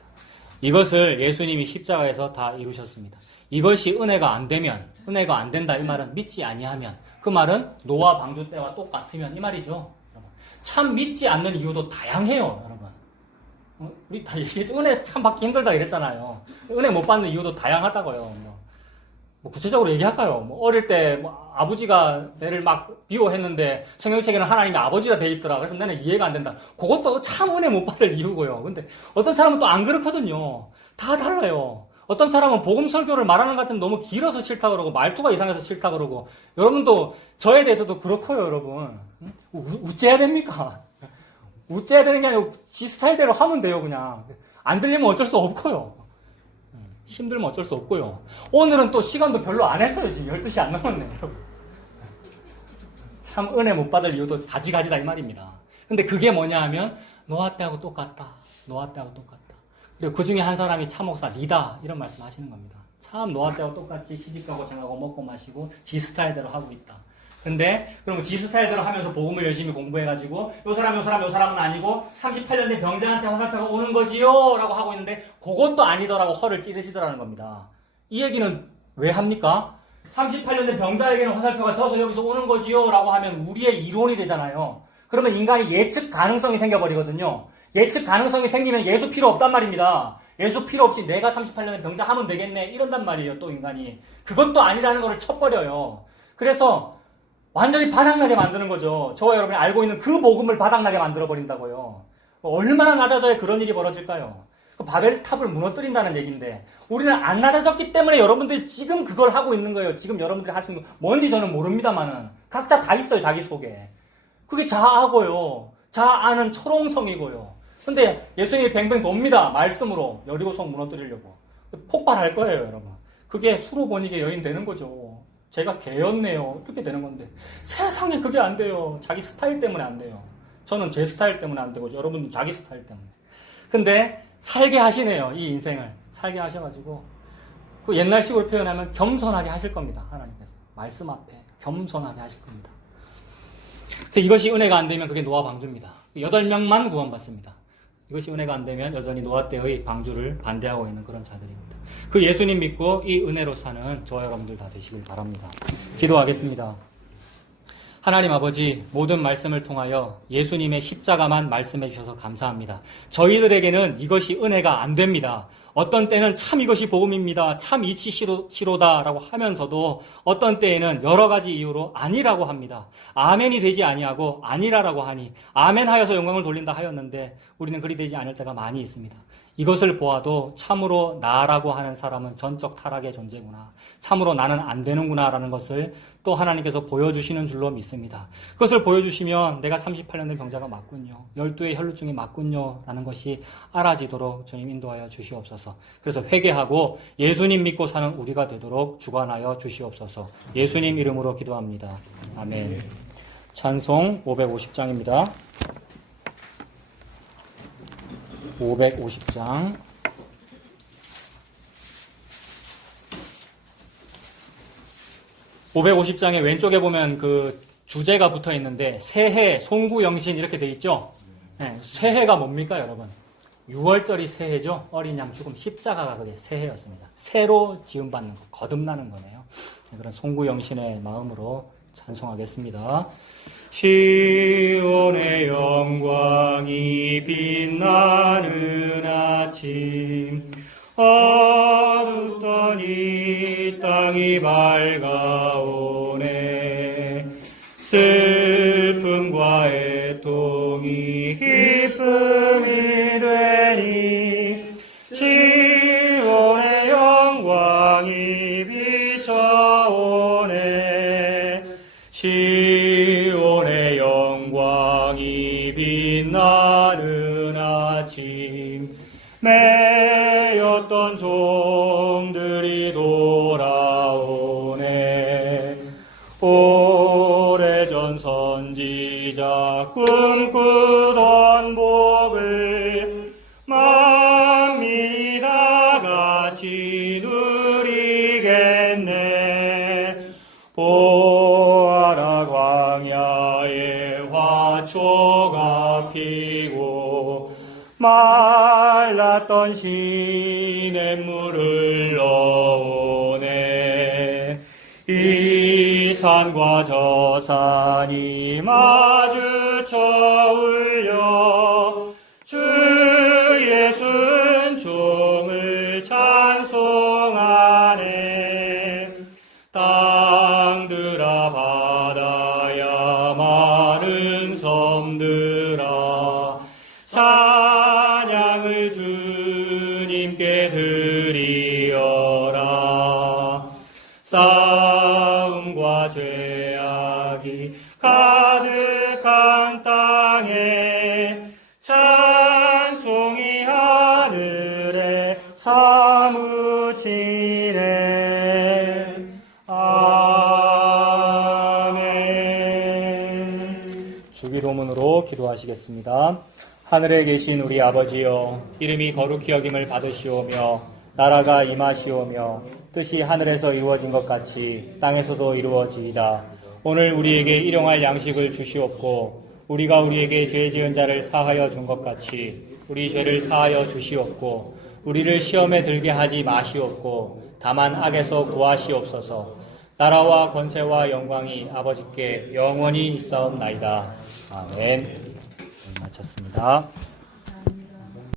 이것을 예수님이 십자가에서 다 이루셨습니다. 이것이 은혜가 안 되면, 은혜가 안 된다 이 말은 믿지 아니하면, 그 말은 노아 방주 때와 똑같으면 이 말이죠. 여러분. 참 믿지 않는 이유도 다양해요, 여러분. 우리 다 얘기했죠. 은혜 참 받기 힘들다 이랬잖아요. 은혜 못 받는 이유도 다양하다고요. 뭐 구체적으로 얘기할까요? 어릴 때 아버지가 내를 막 미워했는데 성경책에는 하나님이 아버지가 돼 있더라. 그래서 나는 이해가 안 된다. 그것도 참 은혜 못 받을 이유고요. 근데 어떤 사람은 또 안 그렇거든요. 다 달라요. 어떤 사람은 복음 설교를 말하는 것 같은 너무 길어서 싫다 그러고 말투가 이상해서 싫다 그러고 여러분도 저에 대해서도 그렇고요, 여러분. 우째야 됩니까? 우째야 되는 게 아니고 지 스타일대로 하면 돼요, 그냥. 안 들리면 어쩔 수 없고요. 힘들면 어쩔 수 없고요. 오늘은 또 시간도 별로 안 했어요. 지금 12시 안 넘었네요. 참 은혜 못 받을 이유도 가지가지다 이 말입니다. 근데 그게 뭐냐 하면 노아 때하고 똑같다. 노아 때하고 똑같다. 그리고 그 중에 한 사람이 차목사 니다 이런 말씀 하시는 겁니다. 참 노아 때하고 똑같이 시집가고 장가고 먹고 마시고 지 스타일대로 하고 있다. 근데 그럼 지 스타일대로 하면서 복음을 열심히 공부해가지고 요 사람은 아니고 38년 된 병자한테 화살표가 오는 거지요 라고 하고 있는데 그것도 아니더라고 허를 찌르시더라는 겁니다. 이 얘기는 왜 합니까? 38년 된 병자에게는 화살표가 져서 여기서 오는 거지요 라고 하면 우리의 이론이 되잖아요. 그러면 인간이 예측 가능성이 생겨버리거든요. 예측 가능성이 생기면 예수 필요 없단 말입니다. 예수 필요 없이 내가 38년 된 병자 하면 되겠네 이런단 말이에요. 또 인간이 그것도 아니라는 거를 쳐버려요. 그래서 완전히 바닥나게 만드는 거죠. 저와 여러분이 알고 있는 그 복음을 바닥나게 만들어버린다고요. 얼마나 낮아져야 그런 일이 벌어질까요? 바벨탑을 무너뜨린다는 얘기인데 우리는 안 낮아졌기 때문에 여러분들이 지금 그걸 하고 있는 거예요. 지금 여러분들이 하시는 거 뭔지 저는 모릅니다만은 각자 다 있어요. 자기 속에. 그게 자아고요. 자아는 초롱성이고요. 근데 예수님이 뱅뱅 돕니다. 말씀으로 여리고성 무너뜨리려고. 폭발할 거예요, 여러분. 그게 수로 보니게 여인 되는 거죠. 제가 개였네요. 이렇게 되는 건데 세상에 그게 안 돼요. 자기 스타일 때문에 안 돼요. 저는 제 스타일 때문에 안 되고 여러분은 자기 스타일 때문에. 근데 살게 하시네요. 이 인생을 살게 하셔가지고 그 옛날식으로 표현하면 겸손하게 하실 겁니다. 하나님께서 말씀 앞에 겸손하게 하실 겁니다. 이것이 은혜가 안 되면 그게 노아 방주입니다. 8명만 구원받습니다. 이것이 은혜가 안 되면 여전히 노아 때의 방주를 반대하고 있는 그런 자들입니다. 그 예수님 믿고 이 은혜로 사는 저와 여러분들 다 되시길 바랍니다. 기도하겠습니다. 하나님 아버지, 모든 말씀을 통하여 예수님의 십자가만 말씀해 주셔서 감사합니다. 저희들에게는 이것이 은혜가 안 됩니다. 어떤 때는 참 이것이 복음입니다. 참 이치시로다라고 하면서도 어떤 때에는 여러 가지 이유로 아니라고 합니다. 아멘이 되지 아니하고 아니라라고 하니 아멘 하여서 영광을 돌린다 하였는데 우리는 그리 되지 않을 때가 많이 있습니다. 이것을 보아도 참으로 나라고 하는 사람은 전적 타락의 존재구나. 참으로 나는 안 되는구나 라는 것을 또 하나님께서 보여주시는 줄로 믿습니다. 그것을 보여주시면 내가 38년 된 병자가 맞군요. 12의 혈루증이 맞군요. 라는 것이 알아지도록 주님 인도하여 주시옵소서. 그래서 회개하고 예수님 믿고 사는 우리가 되도록 주관하여 주시옵소서. 예수님 이름으로 기도합니다. 아멘. 찬송 550장입니다. 550장. (550장의) 왼쪽에 보면 그 주제가 붙어 있는데 새해, 송구영신 이렇게 돼 있죠. 네, 새해가 뭡니까 여러분? 6월절이 새해죠. 어린 양 죽음 십자가가 그게 새해였습니다. 새로 지음받는 거, 거듭나는 거네요. 네, 그런 송구영신의 마음으로 찬송하겠습니다. 시온의 영광이 빛나는 아침, 어둡던 이 땅이 밝아오네. 슬픔과 애통이 기쁨이 되니 시온의 영광이 비춰오네. 시온의 영광이 빛나는 아침, 매였던 종들이 돌아오네. 오래전 선지자 꿈꾸던 복을 만민이 다 같이 누리겠네. 보아라 광야에 화초가 피고 말랐던 시냇물을 넣어오네. 이 산과 저 산이 마주쳐 울려 주의 순종을 찬송하네. 땅들아 바다야 마른 섬들아 찬양을 주님께 드리어라. 싸움과 죄악이 가득한 땅에 찬송이 하늘에 사무치네. 아멘. 주기도문으로 기도하시겠습니다. 하늘에 계신 우리 아버지여, 이름이 거룩히 여김을 받으시오며 나라가 임하시오며 뜻이 하늘에서 이루어진 것 같이 땅에서도 이루어지이다. 오늘 우리에게 일용할 양식을 주시옵고 우리가 우리에게 죄 지은 자를 사하여 준 것 같이 우리 죄를 사하여 주시옵고 우리를 시험에 들게 하지 마시옵고 다만 악에서 구하시옵소서. 나라와 권세와 영광이 아버지께 영원히 있사옵나이다. 아멘. 마쳤습니다.